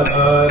Da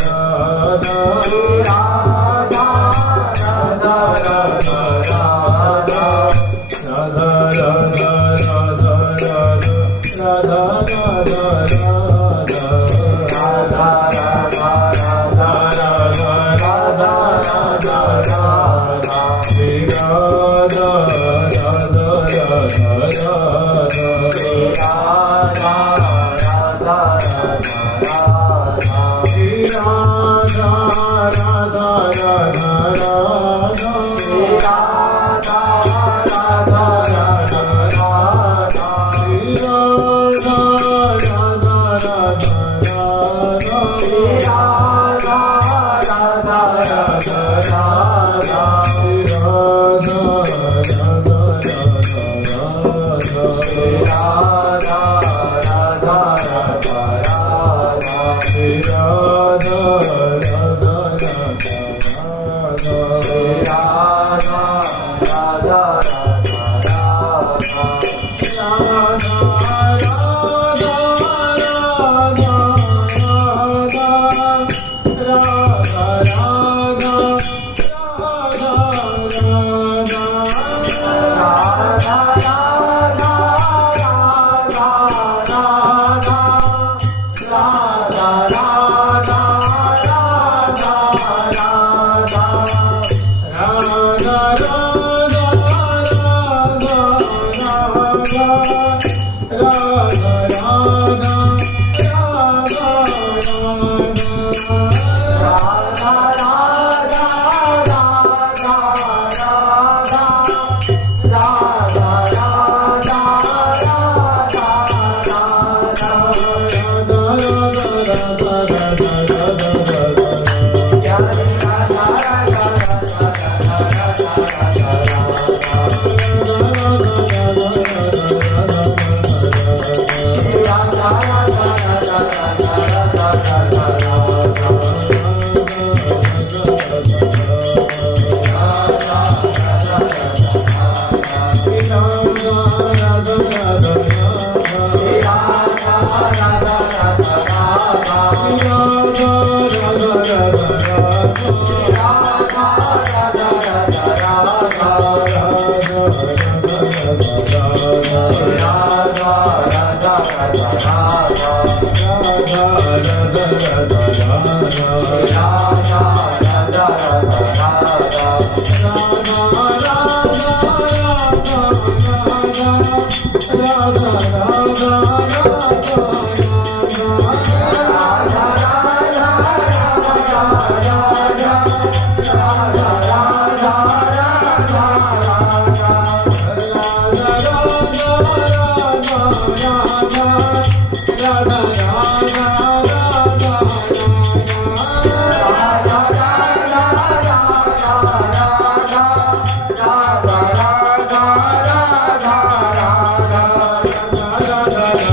da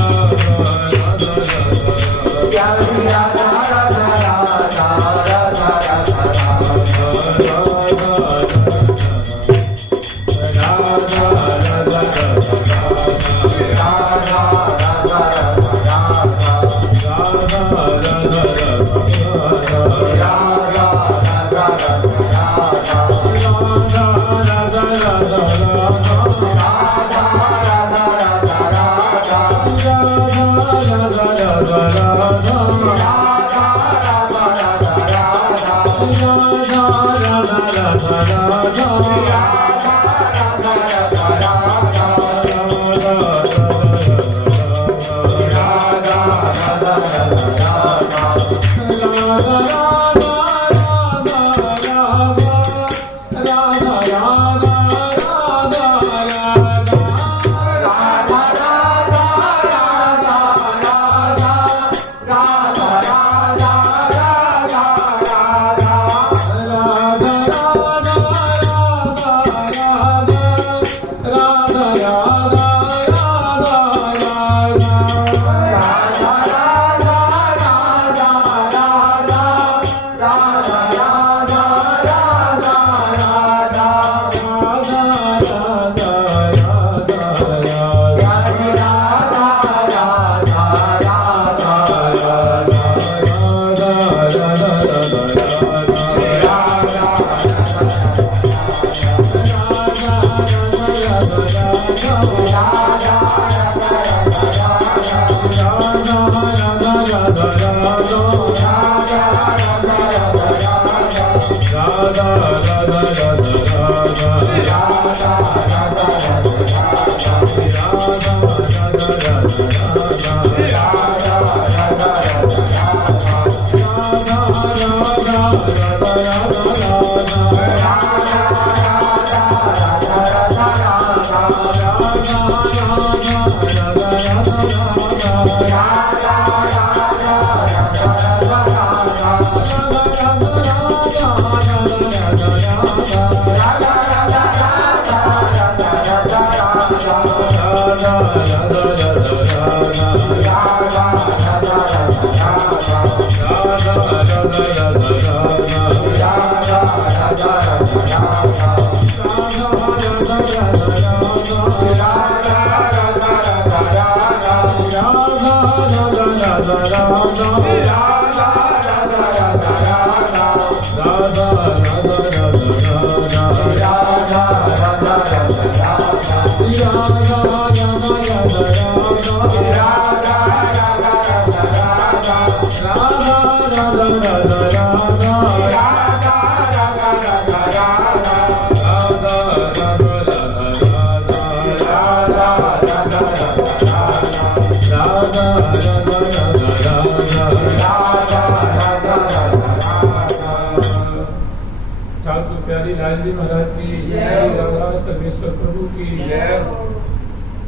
Thakur प्यारी लाल जी महाराज की जय, राधा सर्वेश्वर प्रभु की जय,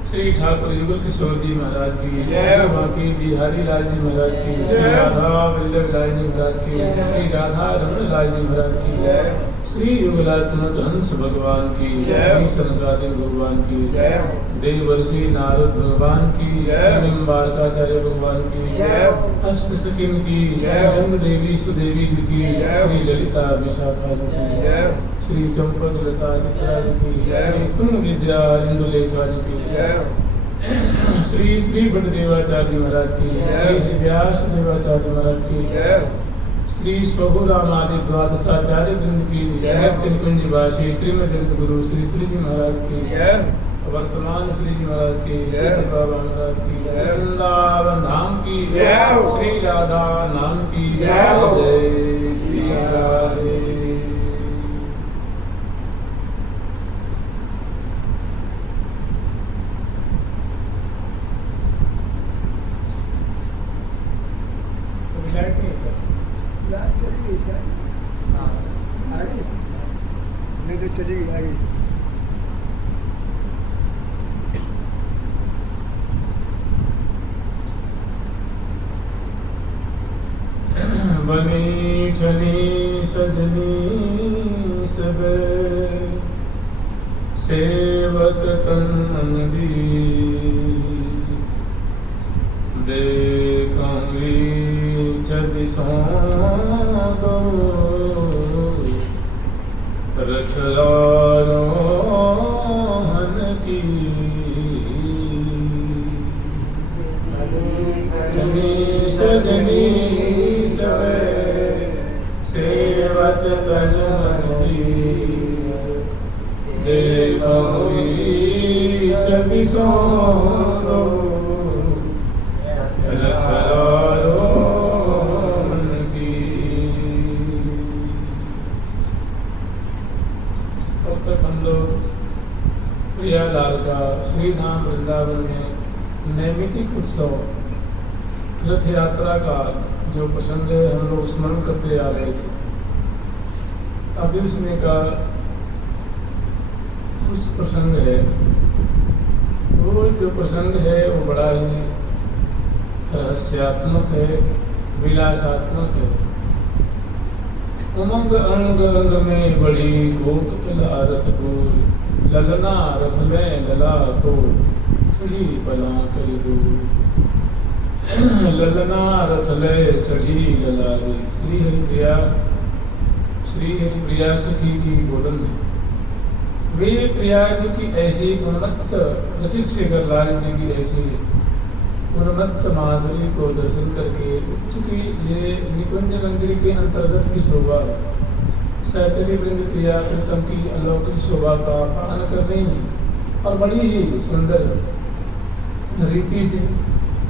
श्री ठाकुर युगल किशोर जी महाराज की जय, बाकी बिहारी लाल जी महाराज की श्री राधा वल्लभ लाल जी महाराज की श्री राधा रमण लाल जी महाराज की जय, श्री युगलात्मक हंस भगवान की जय, सनकादिक भगवान की जय, देवर्षि नारद भगवान की जय, निम्बारकाचार्य भगवान की जय, अष्ट सखीन की जय, गंग देवी सुदेवी जी की जय, श्री ललिता विशाखा जी की जय, श्री चंपक लता चित्रा जी की जय, तुंग विद्या इंदुलेखा जी की जय, श्री श्री बटदेवाचार्य महाराज की जय, श्री व्यास देवाचार्य महाराज की जय, श्री स्वभु रामादि द्वादशाचार्य वृंद की जय, तिलकुंज वासी श्रीमद जगत गुरु श्री श्री जी महाराज की जय, वर्तमान श्री जी महाराज की जय, बाबा महाराज की जय, वृंदावन नाम की जय, श्री राधा नाम की जय, जय श्री राधे। नहीं तो चलेगी आगे। बनी ठनी सजनी सब सेवत तन मन भी देखूंगी छवि दो रखलारोहन की सजनी सेवत तन मन देखूंगी छवि दो रखलारोहन की। अब तक हम लोग प्रियालाल का श्री धाम वृंदावन में नैमितिक उत्सव रथ यात्रा का जो प्रसंग है हम लोग स्मरण करते आ रहे थे। अभी उसमें का कुछ प्रसंग है, वो जो प्रसंग है वो बड़ा ही रहस्यात्मक है, विलासात्मक है। उमंग अंग अंग में बड़ी गोकला रसगोल ललना रथ में लला को चढ़ी बला कर दो ललना रथ ले चढ़ी लला रे। श्री हरिप्रिया सखी की गोलन में वे प्रिया जी की ऐसी गुणवत्त रसिक शेखर लाल जी की ऐसी गुणवत्त माधुरी को दर्शन करके चूंकि ये निकुंज मंदिर के अंतर्गत की शोभा सहचरी वृंद प्रिया प्रीतम की अलौकिक शोभा का पालन कर रही है और बड़ी ही सुंदर रीति से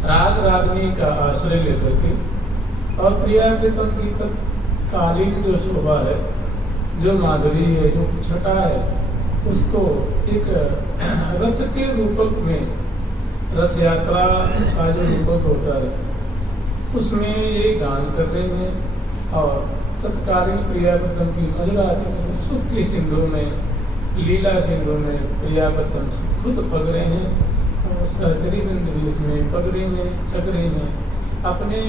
राग रागनी का आश्रय लेकर के और प्रिया प्रीतम की तत्कालीन जो शोभा है, जो माधुरी है, जो छटा है, उसको एक रथ के रूपक में रथ यात्रा का जो रूपक होता है उसमें ये गान कर रहे हैं और तत्कालीन प्रियापतन की महिला सुख के सिंधु में लीला सिंधु में प्रियापतन खुद पग रहे हैं और सहचरी बिंद भी उसमें पग रही हैं, छक रही हैं, अपने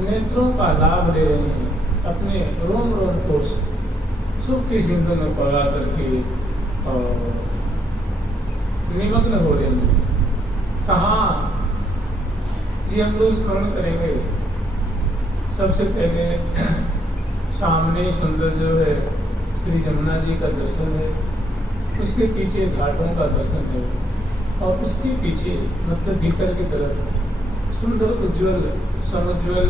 नेत्रों का लाभ ले रहे हैं, अपने रोम रोम को सुख के सिंधु में पगा करके निमग्न हो रहे हैं। कहाँ ये हम लोग स्मरण करेंगे। सबसे पहले सामने सुंदर जो है श्री जमुना जी का दर्शन है, उसके पीछे घाटों का दर्शन है और उसके पीछे मतलब भीतर की तरफ सुंदर उज्ज्वल समुज्वल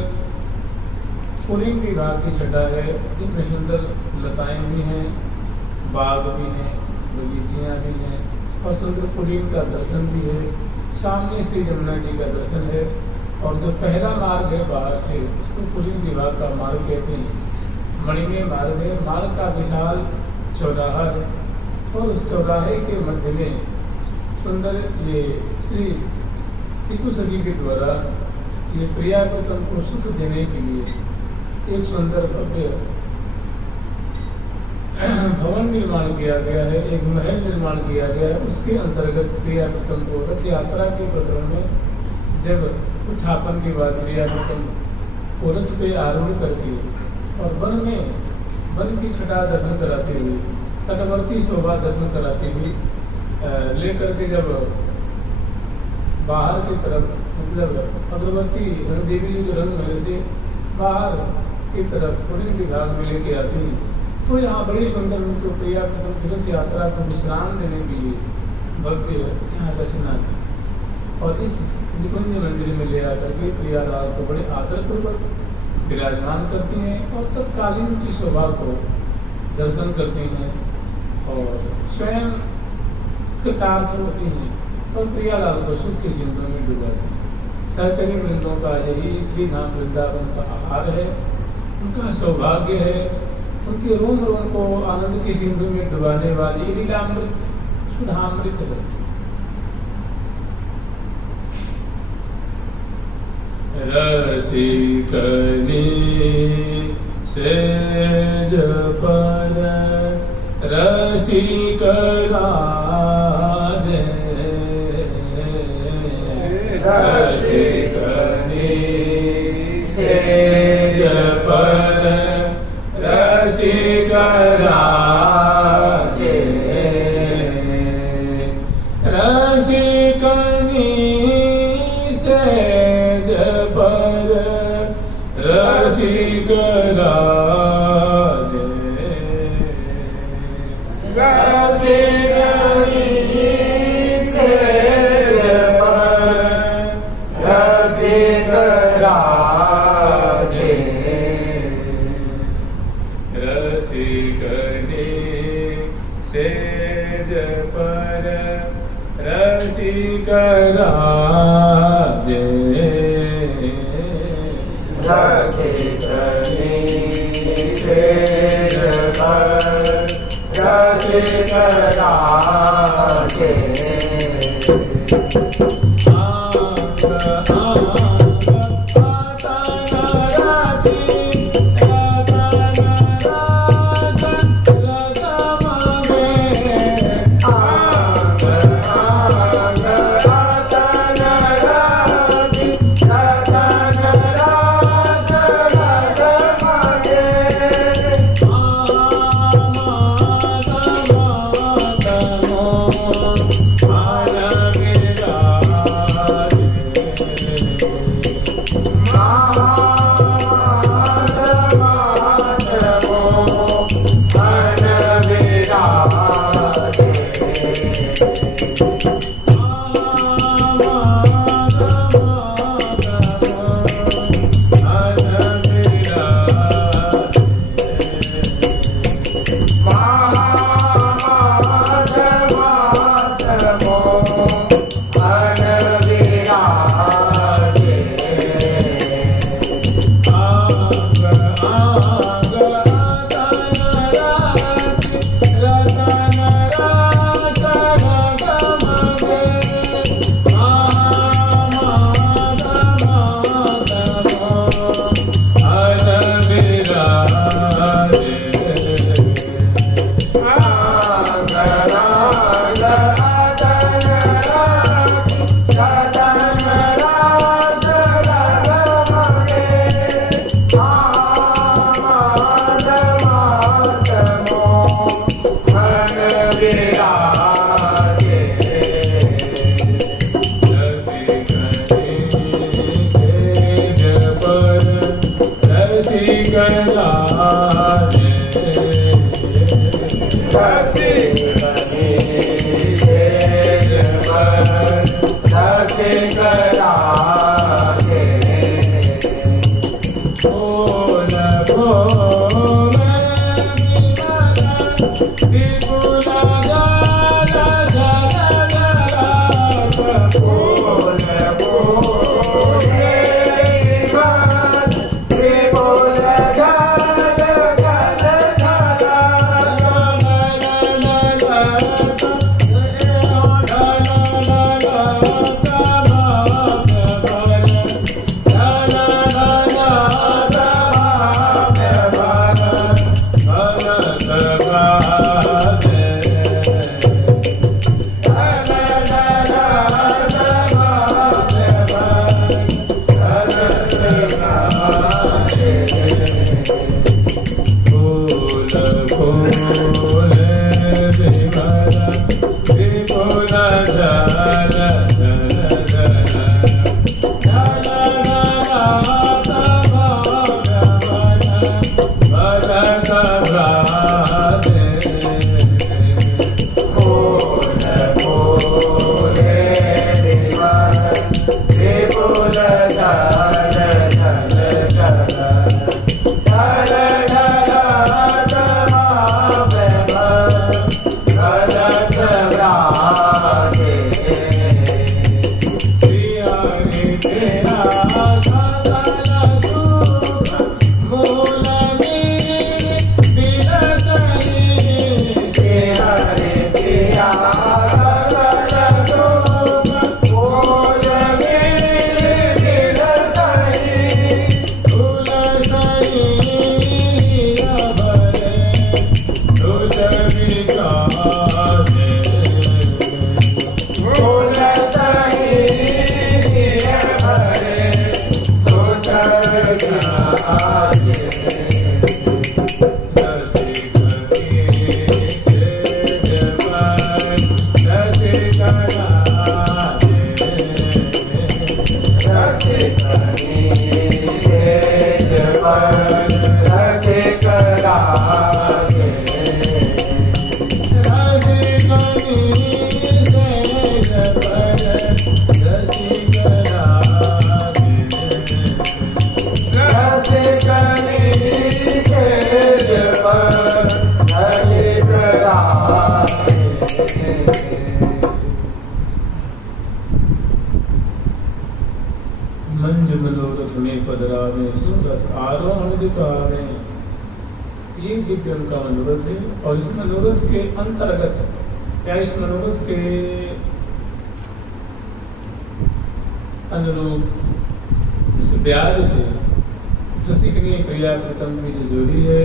पुलिंग विभाग की छटा है, जिनमें सुंदर लताएं भी हैं, बाग भी हैं, बगीचियाँ भी हैं और सुंदर पुलिंग का दर्शन भी है। सामने श्री जमुना जी का दर्शन है और जो पहला मार्ग है बाहर से, उसको पुलिंग विभाग का मार्ग कहते हैं। मणिमय मार्ग है, मार्ग का विशाल चौराहा है और उस चौराहे के मध्य में सुंदर ये श्री पितु सजी के द्वारा ये प्रियापतन को सुख देने के लिए एक सुंदर भव्य भवन निर्माण किया गया है, एक महल निर्माण किया गया है। उसके अंतर्गत प्रियापतन को रथ यात्रा के प्रकरण में जब उत्थापन के बाद प्रियापतन को रथ पे आरूढ़ करके और वन की छटा दर्शन कराते हुए, तटवर्ती शोभा दर्शन कराते हुए लेकर के जब बाहर की तरफ मतलब अग्रवर्ती रंग देवी जी के रंग महल से बाहर की तरफ पुलिंग विभाग में लेके आती हैं, तो यहाँ बड़ी सुंदर उनको प्रियापतन की रथ यात्रा को विश्राम देने के लिए भव्य यहाँ रचना की और इस निकुंज मंदिर में ले आकर के प्रियालाल को बड़े आदरपूर्वक विराजमान करती हैं और तत्कालीन की शोभा को दर्शन करती हैं और स्वयं कृतार्थ होती हैं और प्रियालाल को सुख के सिंधु में डुबाती हैं। सहचरी वृंदों का यही श्री धाम वृंदावन का आहार है, उनका सौभाग्य है। उनके रोम रोम को आनंद के सिंधु में डुबाने वाली लीलामृत सुधामृत है। रसिकनी सेज पर रसिक राज रसिकनी सेज पर रसिक राज रसिकनी सेज पर रसिक राज रसिकनी सेज पर रसिक राज रसिकनी सेज पर रसिक राज रसिकनी सेज पर रसिक राज रसिक राज ये दिव्य उनका मनोरथ है। और इस मनोरथ के अंतर्गत या इस मनोरथ के अनुरूप इस ब्याज से रसिकनीय प्रिया प्रथम की जो जोड़ी है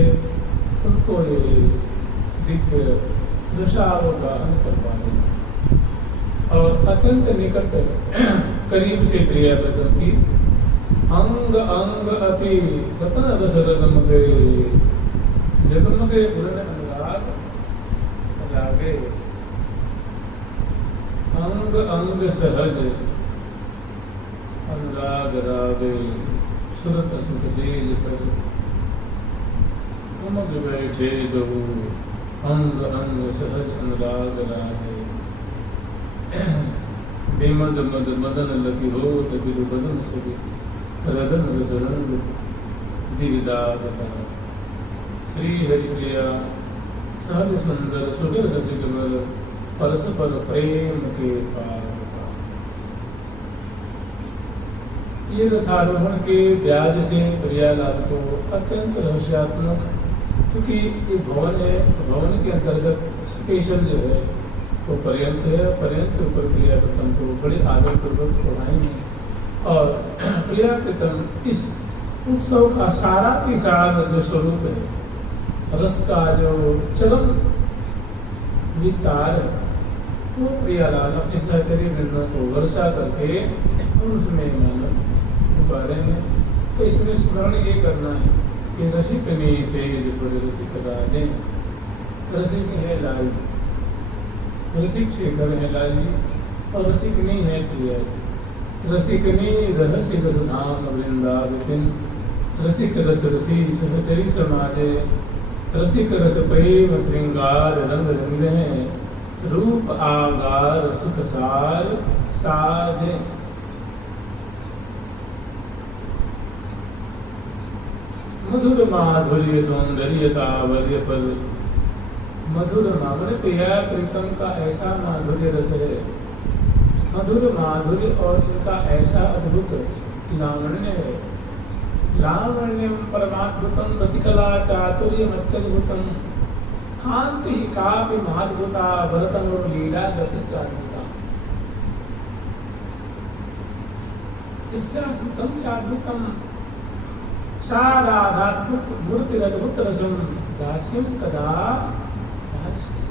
उनको ये दिव्य दशावगाहन करवाने और अत्यंत निकट करीब से प्रिया प्रथम की अंग अंग अति रतन रस रगमगे जगमगे उरण अनुराग लागे अंग अंग सहज अनुराग रागे सुरत सुख सेज पर उमग बैठे दो अंग अंग सहज अनुराग रागे बेमद मद मदन लखी हो तभी बदन सभी रदन रसरंग दीदार श्री हरिप्रिया सहज सुंदर सुधर रसिकमल परस्पर प्रेम के पार। ये रथारोहण के ब्याज से प्रियालाल को अत्यंत रहस्यात्मक, क्योंकि ये भवन है, भवन के अंतर्गत स्पेशल जो है वो पर्यंत है, पर्यंत के ऊपर प्रिया प्रथम को बड़े आदर पूर्वक उड़ाएंगे और प्रिया प्रथम इस उत्सव का सारा की सारा जो स्वरूप है, रस का जो चरम विस्तार है, वो प्रियालाल अपने सहचर्य वृंदों को वर्षा करके और उसमें मानव उतारेंगे। तो इसमें स्मरण ये करना है कि रसिक ने से जो बड़े रसिक राजे, रसिक है लाल, रसिक शेखर है लाल जी और रसिकनी है प्रिया जी। रसिकनी रहस्य रस धाम वृंदावन, रसिक रस रसी सहचरी समाजे, रसिक रस प्रेम श्रृंगार रंग रंग है, रूप आगार सुख सार साधे। मधुर माधुर्य सौंदर्यता वर्य पर, मधुर माधुर्य प्रिया प्रीतम का ऐसा माधुर्य रस है मधुर माधुर्य और इनका ऐसा अद्भुत लावण्य है। लावण्यम परमाद्भुतम रतिकला चातुर्यम अत्यद्भुतम कांति काव्य महाद्भुता भरतम लीला गतिश्चाद्भुता। इसरासुतम चाद्भुतम सा राधात्मक मूर्तिरद्भुत रसम दास्यम कदा दास्यसि।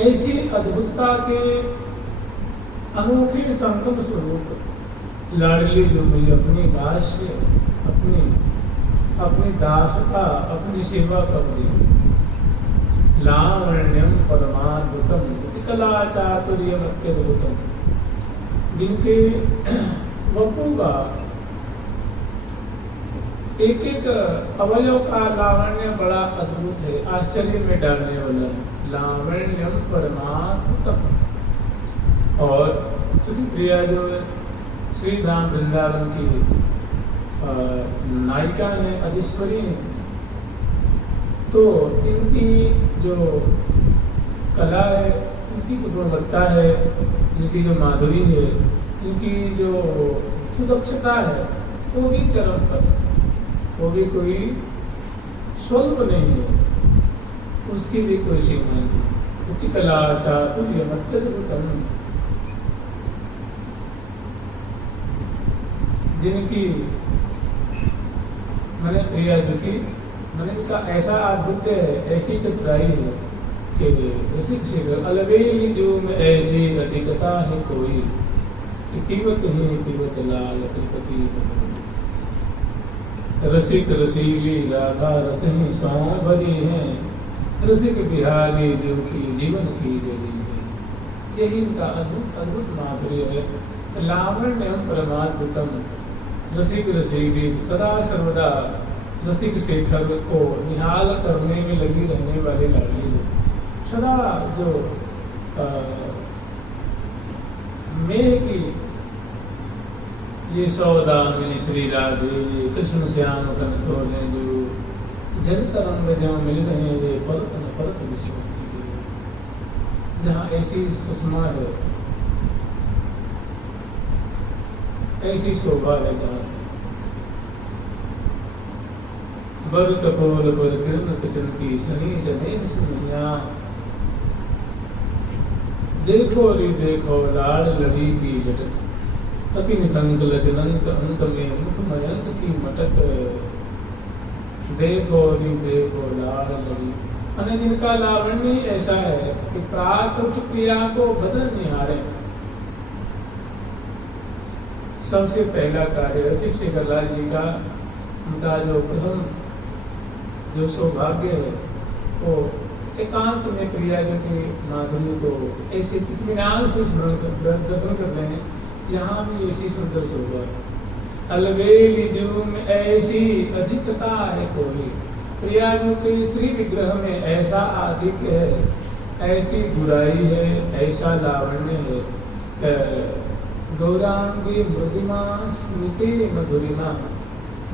ऐसी अद्भुतता के अनोखे संगम स्वरूप लाडली जो मुझे अपनी दास्य अपनी दासता अपनी सेवा कर दी। लावण्यम परमाद्भुतम रतिकला चातुर्यम अत्यद्भुतम, जिनके वपु का एक एक अवयव का लावण्य बड़ा अद्भुत है, आश्चर्य में डालने वाला है। लावण्यम परमाद्भुतम। और श्री प्रिया जो श्री धाम वृंदावन की नायिका है, अधीश्वरी है, तो इनकी जो कला है, इनकी जो गुणवत्ता है, इनकी जो माधुरी है, इनकी जो सुदक्षता है, वो भी चरम पर, वो भी कोई स्वल्प नहीं है, उसकी भी कोई सीमा नहीं। इति कला चातुर्य अत्यद्भुतम, जिनकी मैंने प्रिया की मैंने इनका ऐसा अद्भुत है, ऐसी चतुराई है कि रसिक से अलबेली जो में ऐसी अधिकता है कोई कि पीवत ही पीवत लाल त्रिपति। रसिक रसीली राधा रस ही सौ भरी है, रसिक बिहारी जो की जीवन की जली है। यही इनका अद्भुत अद्भुत माधुर्य है। लावण्यम परमाद्भुतम रसिक रसीली, सदा सर्वदा रसिक शेखर को निहाल करने में लगी रहने वाले लाडली है। सदा जो मेह की ये सौदामिनी श्री राधे कृष्ण श्याम कन सोने जो जल तरंग जो मिल रहे हैं ये परत न परत विश्व की, जहाँ ऐसी सुषमा है, ऐसी शोभा है, जहाँ बर कपोल बर किरण कचन की सनी सने सनिया। देखो रे देखो लाड़ लड़ी की लटक, अति निसंग लचनंक अंक में मुख मयंक की मटक। देखो रे देखो लाड़ लड़ी, अने जिनका लावण्य ऐसा है कि प्राकृत क्रिया को बदल निहारे। सबसे पहला कार्य रसिक शेखरलाल जी का, उनका जो प्रथम जो सौभाग्य है वो एकांत में प्रिया जी की माधुरी को ऐसे इत्मीनान से दर्शन कर रहे हैं। यहाँ भी ऐसी सुंदर शोभा। अलबेली जो में ऐसी अधिकता है कोई, प्रिया जी के श्री विग्रह में ऐसा आधिक्य है, ऐसी बुराई है, ऐसा लावण्य है। गौरांगी मृदिमा स्मिते मधुरिमा,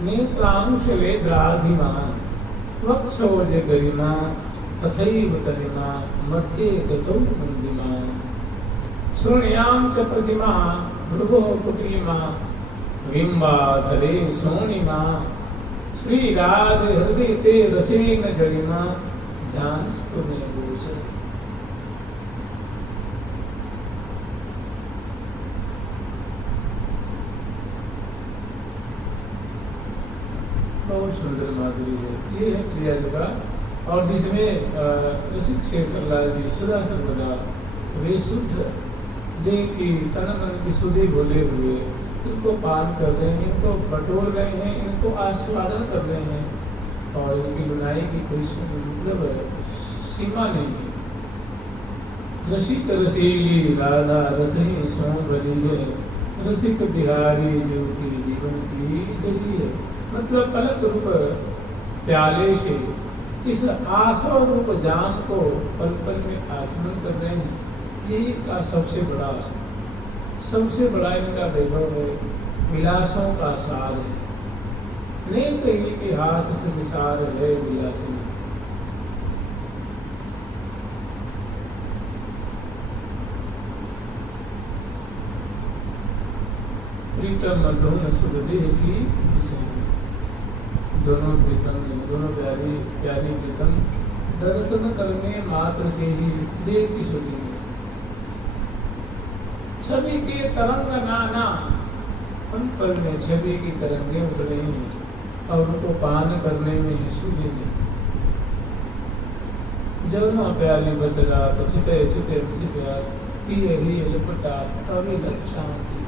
नेत्रांचले द्राघिमान, वक्षोज गरिमा तथैव तनिमा, मध्ये गतौ मंदिमा। शृणुयां च प्रतिमा भृगो कुटीमा, बिंबाधरे सोणिमा। श्री राधे हृदय ते रसेन जड़िमा, ध्यानस्तु मे गोचर। बहुत सुंदर माधुरी है, ये है प्रिया जी का। और जिसमें रसिक शेखरलाल जी सदा सर्वदा वे शुद्ध देह की तन मन की सुधि घोले हुए इनको पान कर रहे हैं, इनको बटोर रहे हैं, इनको आस्वादन कर रहे हैं, और इनकी बुनाई की कोई मतलब सीमा नहीं है। रसिक रसीली राधा रसही सौ भरी है, रसिक बिहारी जो की जीवन की जली है। मतलब पलक रूप प्याले से इस आसव रूप जाम को पल पल में आचमन कर रहे हैं। यही का सबसे बड़ा इनका वैभव है, विलासों का सार है। अनेक इतिहास से विसार है विलासी। प्रीतम दोनों सुध देह की विषय, दोनों प्रीतम दोनों प्यारी प्यारी प्रीतम दर्शन करने मात्र से ही देह की सुधि में छवि के तरंग नाना उन पल में छवि की तरंगे उठ रही हैं और उनको पान करने में ही सुधि में जब प्याली बदला चिते चिते प्यार पिए ही लिपटा तभी लग शांति।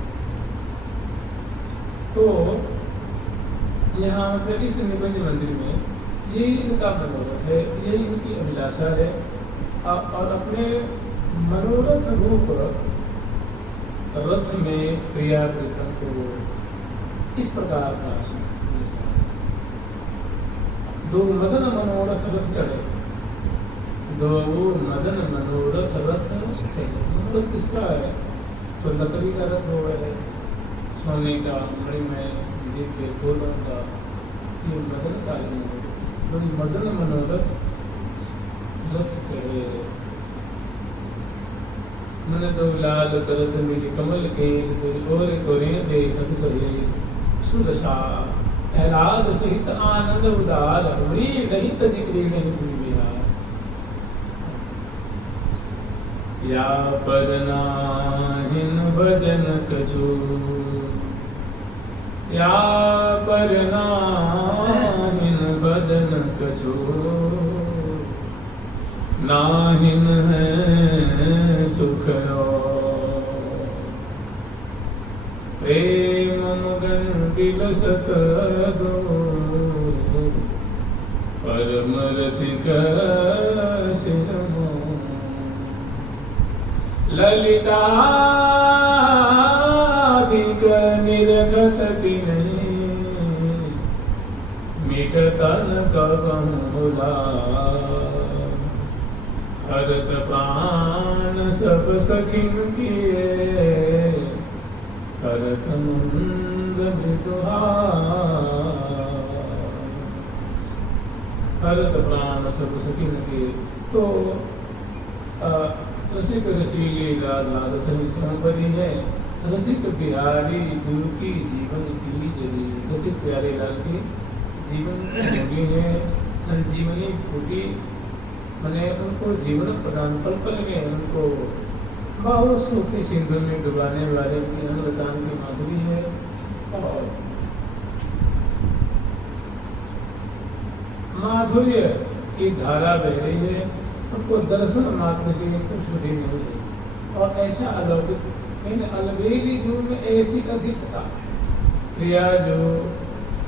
तो यहाँ मतलब इस निकुंज मंदिर में ये इनका मनोरथ है, यही इनकी अभिलाषा है और अपने मनोरथ रूप रथ में प्रिया प्रीतम को इस प्रकार का दो मदन मनोरथ रथ चढ़े, दो मदन मनोरथ रथ चढ़े। मनोरथ किसका है? तो लकड़ी का रथ हो है, सोने का मणिमय दिव्य गोलों का, ये मदन का ही वही मदन मनोरथ रथ चढ़े। मन दो लाल करत मिल कमल के और कोरे देखत सही सुदशा ऐलाद सहित आनंद उदार हरि रहित दिक्री नहीं भूमि विहार। या पर नाहिन भजन कछु, या पर नाहिन भजन कछु, नाहिन है सुख प्रेम मगन बिलसत दो, परम रसिक सिरमो ललिताधिक निरखत तिन्हि, मिटतन कबहुला हरत प्राण सब सखिन किए, करत मुंद हरत प्राण सब सखिन के। तो रसिक रसीली राधा रसही संपरी है, रसिक बिहारी गुरु की जीवन की जरी। रसिक प्यारे लाल की जीवन होगी है, संजीवनी फूटी मैंने उनको जीवन प्रदान पल पल में उनको बहुत सूखी सिंधु में डुबाने वाले की अनुदान की माधुरी है। और माधुर्य की धारा बह रही है, उनको दर्शन मात्र से कुछ शुद्धि नहीं है। और ऐसा अलौकिक इन अलबेली गुरु में ऐसी अधिकता क्रिया जो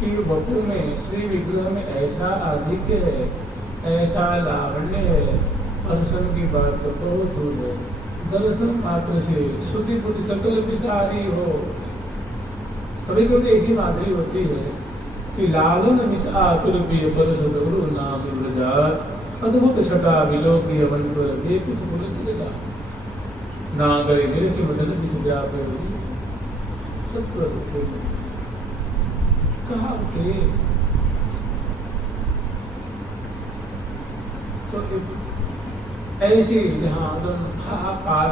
कि वपु में श्री विग्रह में ऐसा आधिक्य है, ऐसा लावण्य है, दर्शन की बात तो बहुत दूर है। दर्शन मात्र से शुद्धि बुद्धि सकल विसारी हो। कभी कभी ऐसी माधुरी होती है कि लालन मिस आतुर प्रिय पर सदगुरु नाम व्रजात, अद्भुत छटा विलो की अवन पर दे कुछ बोले मिलेगा ना करे मेरे की मतलब किसी व्याप सब थे कहाँ थे। तो ऐसी जहाँ हाहाकार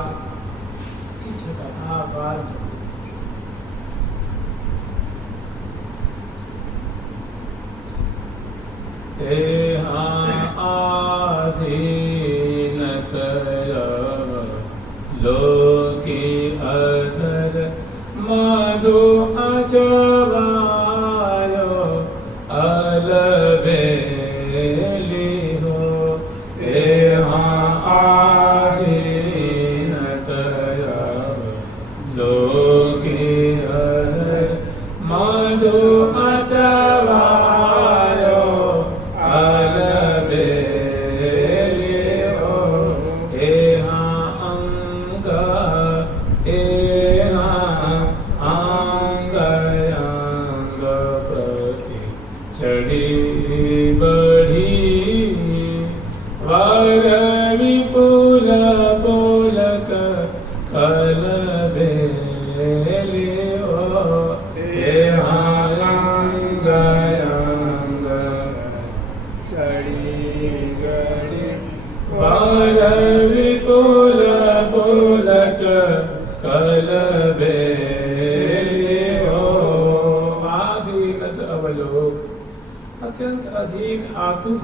की छटा हाहाकार आधीनत लोके अधर मधु अचवायो अलबेली हो। आधीनत लोके अधर मधु अचवायो कल बेले ओ अत्यंत अधीन आकुल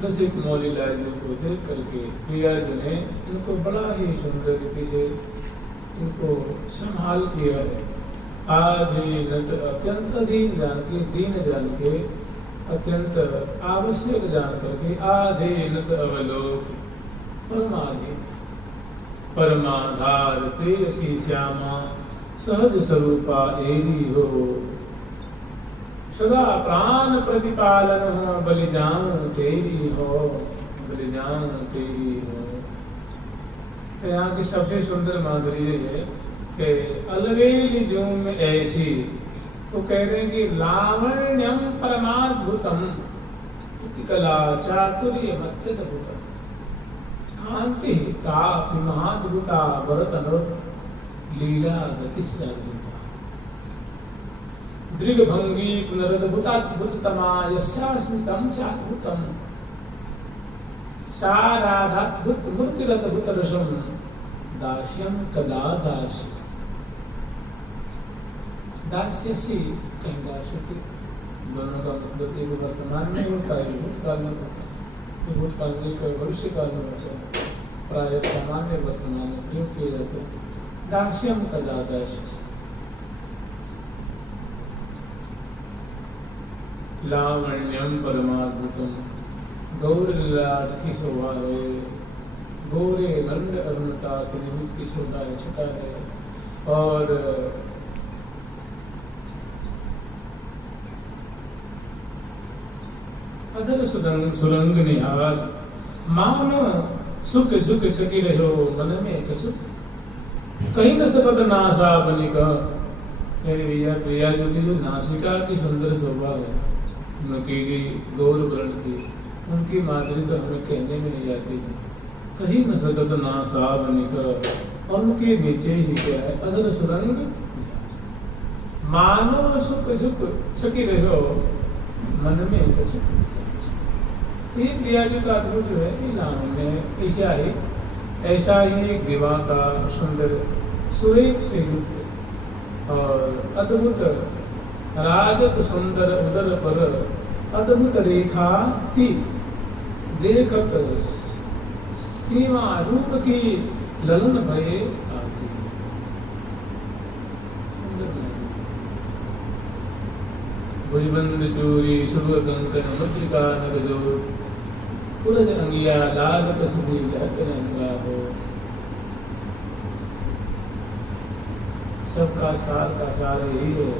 रसिक मौली लाल जी को देख करके प्रिया जी ने इनको बड़ा ही सुंदर रीति से इनको संभाल किया है। आधीनत अत्यंत अधीन जान के, दीन जान के, अत्यंत आवश्यक जान करके आधीनत अवलोक परमाधीन परमाधार तेजसी श्यामा सहज स्वरूपा एरी हो। सदा प्राण प्रतिपालन हो बलिजान तेरी हो, बलिजान तेरी हो। तो यहाँ की सबसे सुंदर माधुर्य है कि अलवेली जूम ऐसी, तो कह रहे हैं कि लावण्यम परमाद्भुतम कला चातुर्य मत्यद्भुतम कांति कापि महाद्भुता वरतनो लीला गति सर्वता दृग्भंगी पुनरद्भुताद्भुततमा यस्यास्मितं चाद्भुतम साराधाद्भुत मूर्तिरद्भुत रसम दास्यम कदा दास्य दास्यसि कहीं दास्यति। दोनों का मतलब एक वर्तमान में होता है, भूतकाल में होता है, भूतकाल में एक भविष्य काल में होता है, प्राय सामान्य वर्तमान में प्रयोग किए जाते हैं। दास्यम कदा दास्यसि लावण्यम परमाद्भुतम गौरलाट की शोभा है, गोरे रंग अरुणता त्रिभुज की शोभा है, छटा है। और अधर सुरंग सुरंग निहार मान सुख झुक छकी रहो मन में कसुख कहीं न सकत नासा बनिका। मेरे भैया प्रिया जो की जो नासिका की सुंदर शोभा है, नुकीली गौर वर्ण की, उनकी माधुरी तो हमें कहने में नहीं आती है। कहीं न सकत नासा बनिका, और उनके नीचे ही क्या है अधर सुरंग मानो सुख झुक छकी रहो मन में कसुख। ये प्रिया जी का अद्भुत जो है कि नाम में ऐसा ही एक दिवा का सुंदर सुरेख से युक्त और अद्भुत राजत सुंदर उदर पर अद्भुत रेखा थी देखत सीमा रूप की ललन भये आती। भुजबंद चोरी शुभ कंकन मुद्रिका नगजोत पुरज अंगिया लाल कसबी लहकने हो। सबका सार का सार यही है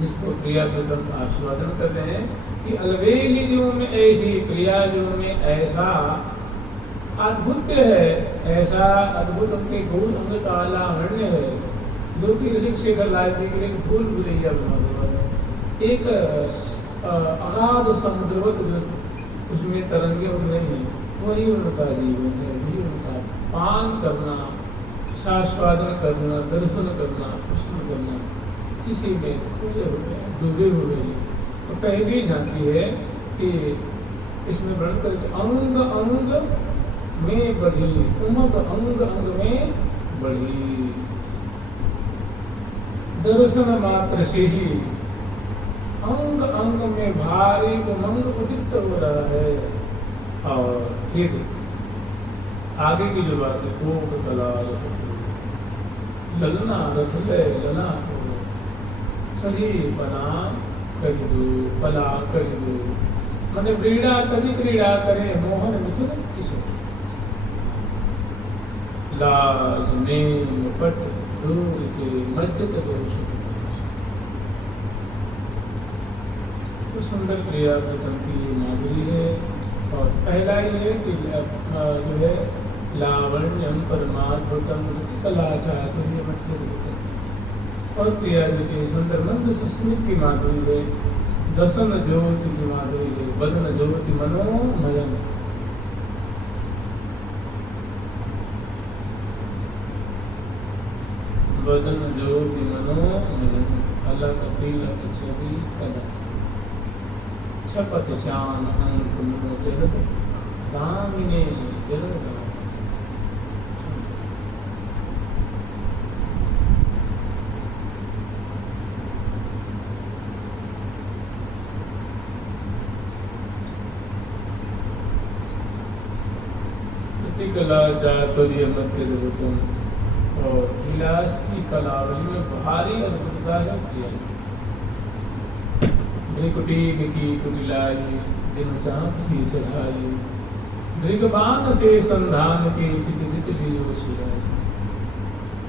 जिसको प्रिया प्रथम आस्वादन कर रहे हैं कि अलवेली जो में ऐसी प्रिया जो में ऐसा अद्भुत है, ऐसा अद्भुत उनके गौर अंग का लावण्य है जो कि ऋषिक शेखर लाल जी के लिए भूल भुलैया बना हुआ है। एक अगाध समुद्रवत जो उसमें तरंगे उड़ रही हैं, वही उनका जीवन है, वही उनका पान करना, सास्वादन करना, दर्शन करना, प्रश्न करना, किसी में खोए हुए डूबे हुए हैं। तो पहली झांकी है कि इसमें वर्णन करके अंग अंग में बढ़ी, उमग अंग अंग में बढ़ी, दर्शन मात्र से ही अंग अंग में भारी उमंग उदित हो रहा है। और फिर आगे की जो बात है कोक कलाल ललना रथले लना छली बना कर दो पला कर दो, मैंने क्रीड़ा कभी क्रीड़ा करे मोहन मिथुन किशोर। लाज नेम पट दूर के मध्य दोष सुंदर प्रिया प्रथम की माधुरी है। और पहला ही है कि जो है लावण्यम परमाद्भुतम कला चातुर्य मत्यद्भुतम। और प्रिया जी के सुंदर मंद सुस्मित की माधुरी है, दसन ज्योति की माधुरी है, बदन ज्योति मनोमयन। बदन ज्योति मनोमयन अलग तिलक छवि कदम छपत श्याम अंक मुनो जगत दामिने जगत। कला चातुर्य मध्य तुम, और विलास की कलावली में भारी अद्भुतता है प्रिय। भ्रिकुटी निकी कुटिलाई दिन चाप सी चढ़ाई, दृगबान से संधान के चित वित लियो शिराई,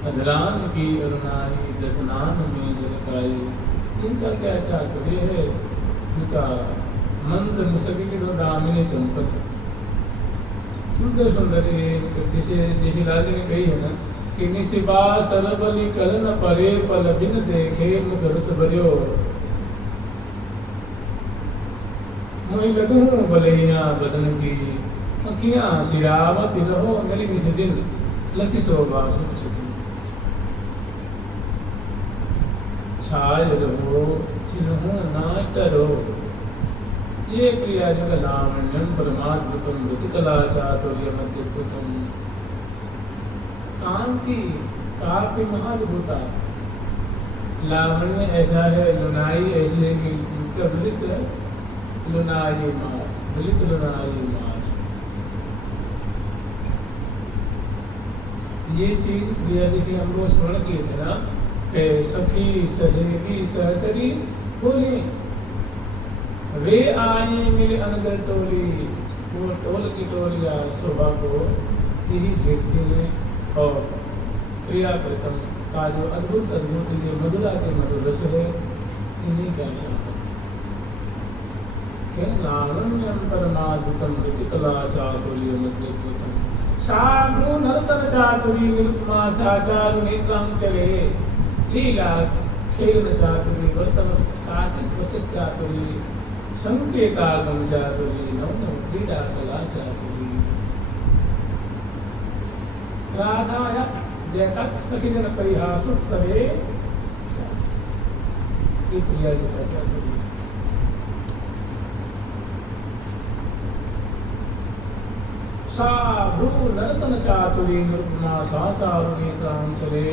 अधरान की अरुणाई दसनान में झलकाई। इनका क्या चातुर्य है, इनका मंद मुसकी की तो दामिनी चंपक सुंदर सुंदर जैसे लादी ने कही है ना कि निशिबा सरबली कल न परे पल बिन देखे मुख रस भरियो, मुई लगूं बलैया बदन की अखियां सिरावती रहो, मेरी निस दिन लकी शोभा सुख छाय रहो चिन्हो ना टरो। ये प्रिया जी का लावण्यम परमाद्भुतम वृत्तिकला चातुर्य मध्यपुतम। कांति काव्य महाद्भुता, लावण्य ऐसा है, लुनाई ऐसी है कि मतलब ललित लुनाई मार, ललित लुनाई मार। ये चीज प्रिया जी की हम लोग स्मरण किए थे ना कि सखी सहेली सहचरी बोले वे आई मिले अनगर टोली, वो टोल की टोलियां शोभा को यही देखती है। और प्रिया प्रीतम का जो अद्भुत अद्भुत ये मधुरा के मधुर रस है, इन्हीं का शान है। लावण्यम परमाद्भुतम वृत्तिकला चातुर्य मध्यपुतम, साधु नर्तन चातुरी निरुपमा साचारु नेत्रम चले, लीला खेल चातुरी वर्तन कार्तिक वसत चातुरी, संकेतागम चातुरी नवनम क्रीडा कला चातुरी। राधाया जयकत सखिजन परिहासोत्सवे ये प्रिया जी का चातुरी। सा भ्रू नर्तन चातुरी निरुपमा साचारु नेत्रम चले,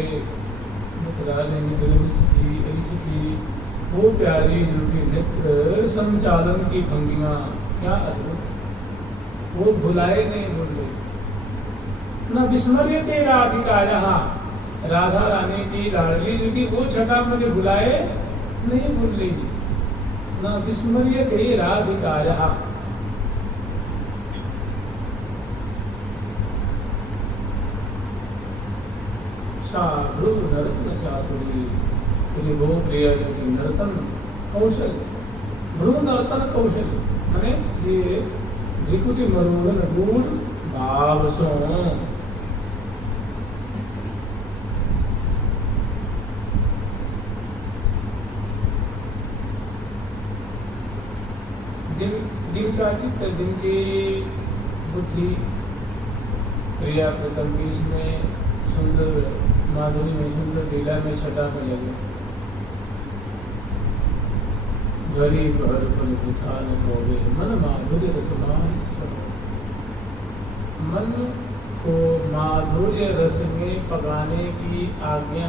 वो प्यारी जो कि नृत्य संचालन की भंगिमा क्या अद्भुत, वो भुलाए नहीं भूल गई। न विस्मर्यते राधिका, यहाँ राधा रानी की लाडली जो कि वो छटा मुझे भुलाए नहीं भूल लेगी। न विस्मर्यते राधिका, यहाँ भ्रू नर्तन चातुरी, वो प्रिया जो कि नर्तन कौशल, भ्रू नर्तन कौशल माने ये जिकुटी मरूरन गूढ़ भाव सो जिनका चित्त, जिनकी बुद्धि प्रिया प्रीतम की इसमें सुंदर माधुरी में, सुंदर लीला में, छटा में लगे। गरीब हर पल कुथान होवे, मन माधुर्य रसमान सरो। मन को माधुर्य रस में पकाने की आज्ञा।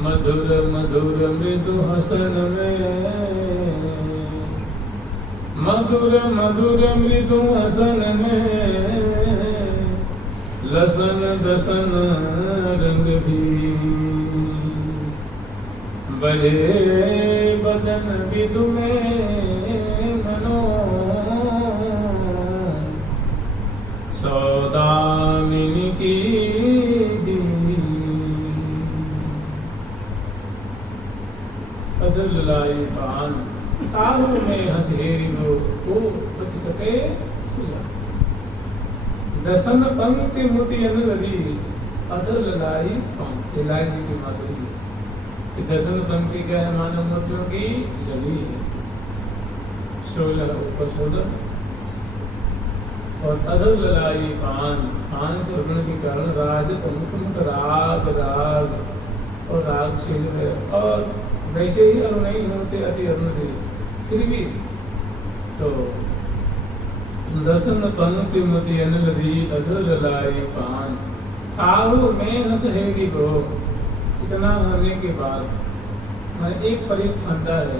मधुर मधुर मृदु हसन में, मधुर मधुर मृदु हसन में, लसन दसन रंग भी बहे बदन विदु में मनो, सौदामिनी की अदल लाई पान, तारू में हंसेरी को बच सके सुजा। दसन पंक्ति मोती अनुलली, अदल लाई पान, लाई की माधुरी। दसन पंक्ति क्या है, मानव मोतियों की लड़ी है, 16 ऊपर 16, और अदल लाई पान, पान से उड़ने के कारण राज मुख मुख राग राग, और राग से जो है, और वैसे ही अनु नहीं होते अति अनु थे, फिर भी तो दसन पंक्ति मोती अनुलली अदल लाई पान, ताऊ में हंस हेगी ब्रो। इतना होने के बाद मैंने एक पर एक फंदा है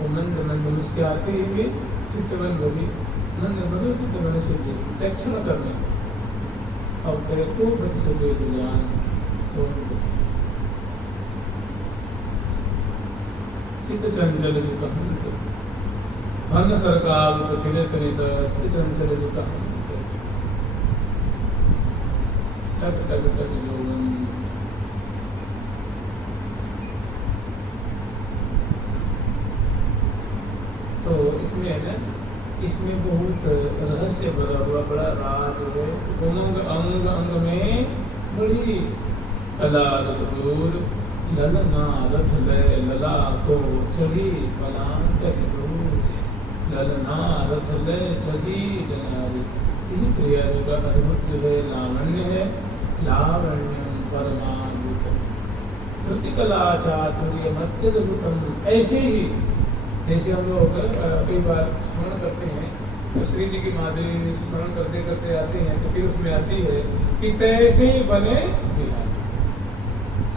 वो नंद नंद मुस्कुराते हुए चित्तवन बोली नंद बदो चित्तवन से रक्षण करने और करे को बच सके सुजान चित्त चंचल जो कहते धन सरकार तो फिरत नित चित्त चंचल जो कहते टक टक टक जोगन तो इसमें है ना इसमें बहुत रहस्य भरा हुआ बड़ा राज है उमंग अंग अंग में बड़ी कला रसूल ललना रथ ले लला को चढ़ी पलांग ललना रथ ले चढ़ी यही प्रिया जी का अद्भुत जो है लावण्य है लावण्यम परमाद्भुतम कृतिकला चातुर्य मत्यद्भुतम ऐसे ही जैसे हम लोग कई बार स्मरण करते हैं तो श्री जी की माधुरी स्मरण करते करते आते हैं तो फिर उसमें आती है कि तैसे ही बने बिहार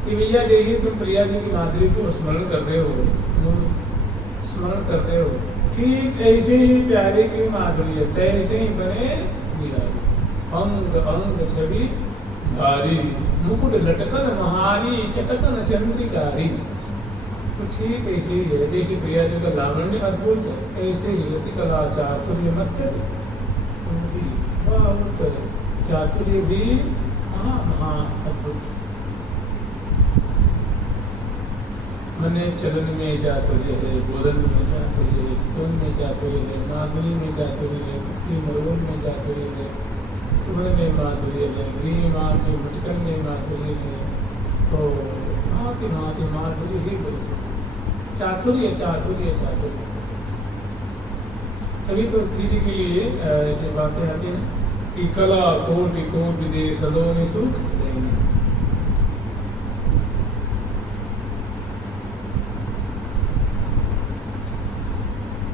कि भैया देखिए तुम प्रिया जी की माधुरी को स्मरण कर रहे हो स्मरण कर रहे हो ठीक ऐसे ही प्यारे की माधुरी है तैसे ही बने बिहार अंग अंग छवि भारी मुकुट लटकन महारी चटकन चंद्रिकारी तो ठीक ऐसे ही है जैसे प्रिया जी का लावण्य अद्भुत है ऐसे ही रति कला चातुर्य मध्य उनकी बहुत चातुर्य भी महा अद्भुत मने चलन में चातुर्य है बोलन में चातुर्य है टोन में चातुर्य है माधुरी में चातुर्य है मुक्ति मरोन में चातुर्य है तुम्हें में माधुर्य है गृह माँ के भटकन में माधुर्य है तो भांति भांति माधुर्य ही बोल चातुर्य चातुर्य चातुर्य तभी तो श्री जी के लिए जो बातें आती हैं कि कला कोटि कोटि दे सलोनि सुख देने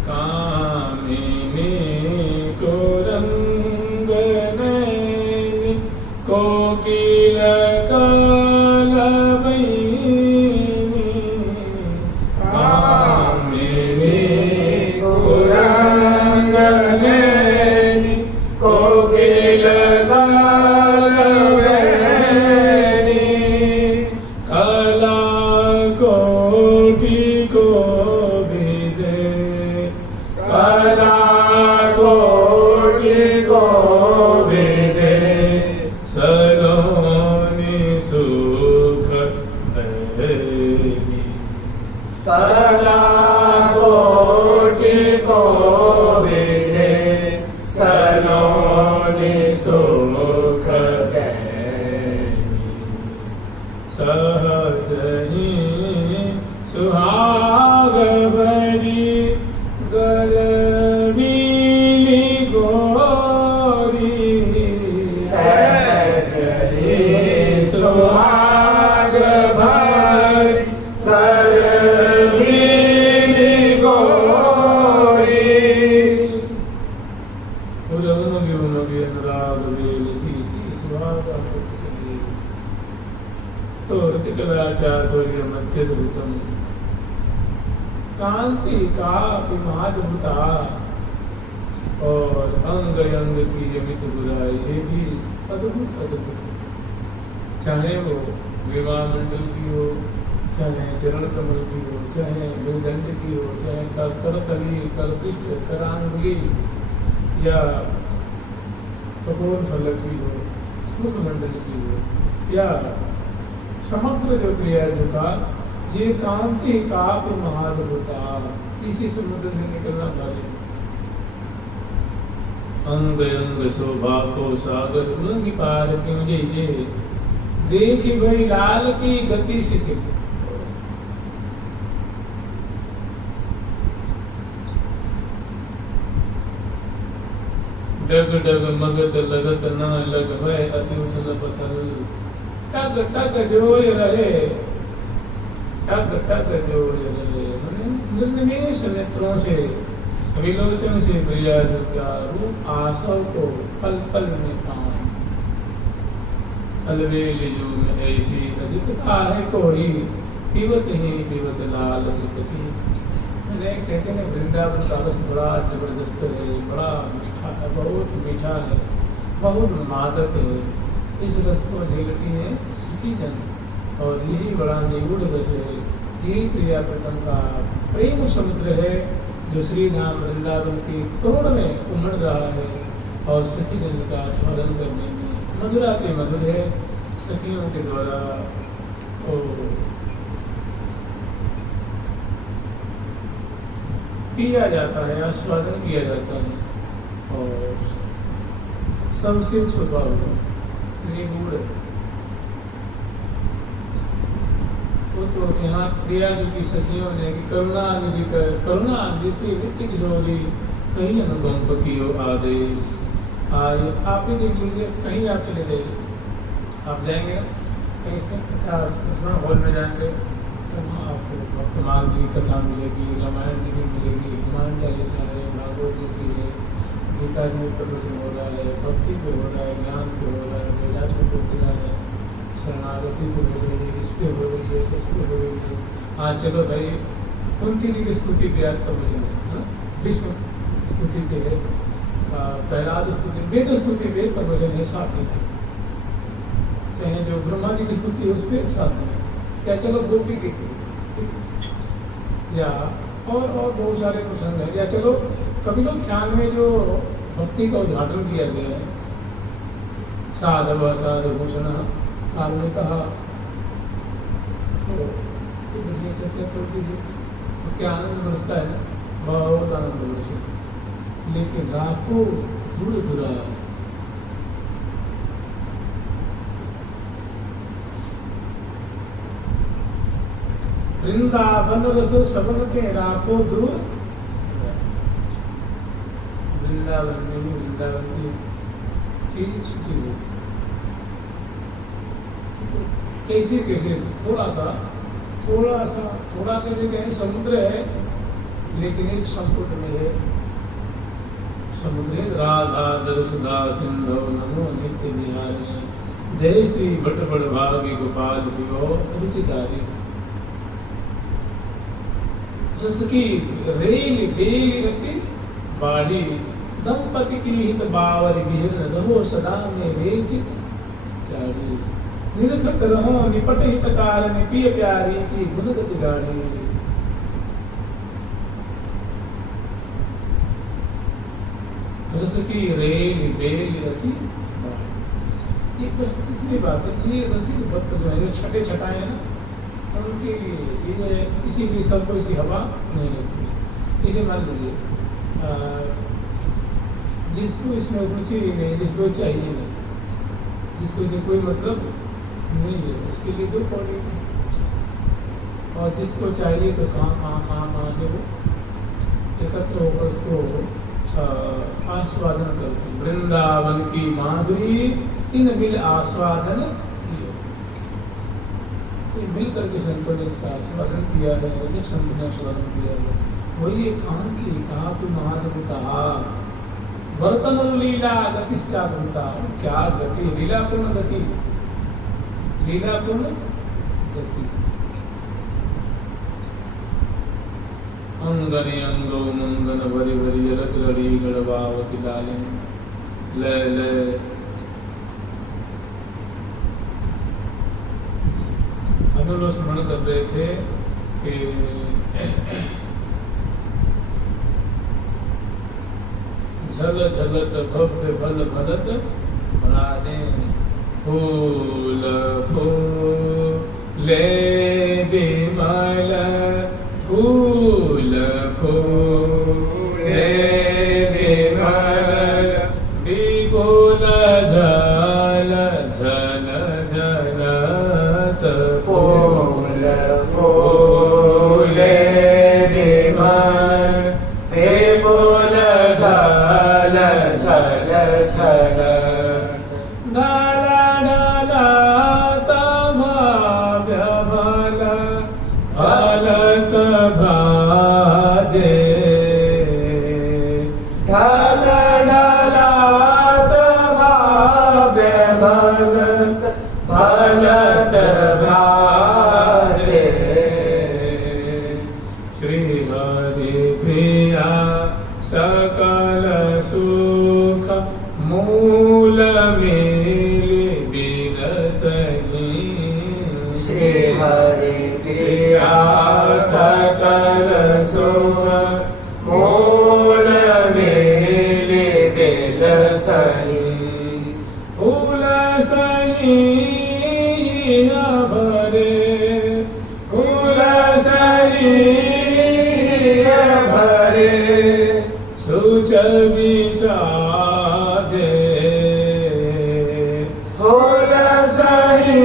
कामिनी को रंग नैनी कोकिल कांति का विमादभूता और अंग अंग की अमित बुराई ये भी अद्भुत अद्भुत है चाहे वो विवाह मंडल की हो चाहे चरण कमल की हो चाहे मेरुदंड की हो चाहे करतली कलपृष्ठ करांगुली या कपोल फलक की हो मुख मंडल की हो या समग्र जो क्रिया जो का ये कांति काप महाद्भुता इसी समुद्र से निकलना वाले अंग अंग शोभा को सागर उलंघी पार क्यों ये देखी भाई लाल की गति से डग डग मगत लगत न लग भय अति उछल पथल टग टग जोय रहे टग टग जोय रहे निर्निमेष नेत्रों से विलोचन से प्रिया जो क्या रूप आसव को पल पल में पाए अलवेल जो में ऐसी अधिकता है कोई पिवत ही पिवत लाल सुखती इसलिए कहते हैं वृंदावन का रस बड़ा जबरदस्त है, बड़ा मीठा है, बहुत मीठा है, बहुत मादक है। इस रस को झेलती है सुखी जन, और यही बड़ा निगूढ़ रस है। यही प्रिया प्रीतम का प्रेम समुद्र है जो श्री धाम वृंदावन के करुण में उमड़ रहा है, और सखी जन का स्वागत करने में मधुरा से मधुर है। सखियों के द्वारा पिया जाता है, आस्वादन किया जाता है, और सबसे छुपा हुआ निगूढ़ वो तो यहाँ प्रिया जी की सखियों ने कि करुणा निधि करुणा जिसकी नित्य किशोरी कहीं अनुकंप कियो आदेश आए। आप ही देख लीजिए, कहीं आप चले जाइए, आप जाएंगे कहीं से कथा हॉल में जाएंगे तो आपको वर्तमान जी कथा मिलेगी, रामायण जी की मिलेगी, हनुमान चालीसा है, भागवत जी की है, गीता जी पर हो रहा है, भक्ति पे हो रहा है, ज्ञान पे हो रहा है, वैराग्य पे हो रहा है, शरणागति पे हो रही है, इस पे हो रही है, उस पे हो रही है। आज चलो भाई कुंती जी की स्तुति पे आज प्रवचन है, विष्णु स्तुति पे है, प्रहलाद स्तुति, वेद स्तुति पे प्रवचन है 7 दिन है, जो ब्रह्मा जी की स्तुति है उस पर 7 दिन है, या चलो गोपी की या और बहुत सारे प्रसंग है, या चलो कपिलो ख्याल में जो भक्ति का उद्घाटन किया गया है, साधव साधु भूषण काल ने कहा तो बढ़िया चर्चा कर दीजिए, तो क्या आनंद बरसता है, बहुत आनंद बरसे, लेकिन लाखों दूर दूरा वृंदावन रस सबन के राखो दूर। वृंदावन में भी वृंदावन की चीज छुटी हुई, कैसे कैसे थोड़ा करके कहीं समुद्र है, लेकिन एक संपुट में है समुद्र राधा दरसुधा सिंधु नमो नित्य निहारी जय श्री भट्ट बड़ भागी गोपाल पियो रुचिकारी। रस की रेल बेल गति बाड़ी दंपति की हित बावरी बिहर रहो सदा में रेचित चाड़ी निरखत रहो निपट हित काल में पिय प्यारी की गुणगति गाड़ी। रस की रेल बेल गति ये बस इतनी बात है। ये रसिक भक्त जो है छठे छटाए हैं ना, उनकी चीजें इसीलिए सबको इसी हवा नहीं लगती। इसे मान लीजिए जिसको इसमें रुचि नहीं, जिसको चाहिए नहीं, जिसको इसे कोई मतलब नहीं है, उसके लिए दो पौड़ी, और जिसको चाहिए तो कहाँ से वो एकत्र होकर उसको आस्वादन करते। वृंदावन की माधुरी इन मिल आस्वादन किया, मिल करके संतों ने इसका आस्वादन किया है, रसिक संतों ने आस्वादन किया है। वही एकांति कहा तू महादेवता वर्तन लीला गतिश्चाता। क्या गति, लीलापूर्ण गति, लीलापूर्ण गति। अंगने अंगो मंगन भरी भरी अलग लड़ी गढ़वावती लाले लय लय। हम लोग स्मरण कर रहे थे कि झल झलत भव्य भल भलत बना दे फूल फूले बिमल फूल फूले बिमल विपुल झल झल झलत फूल फूले बिमल विपुल झल झल झल डाला डाला तभाव्य भल भलत भाजे डाला डाला तभाव्य भलत भलत भाजे। श्री हरि मूल मेले बिरसही श्री हरि प्रिया सकल सुख मूल मेले बिरसही फूल सही भरे फूल सही भरे सुच विचारे फूल सही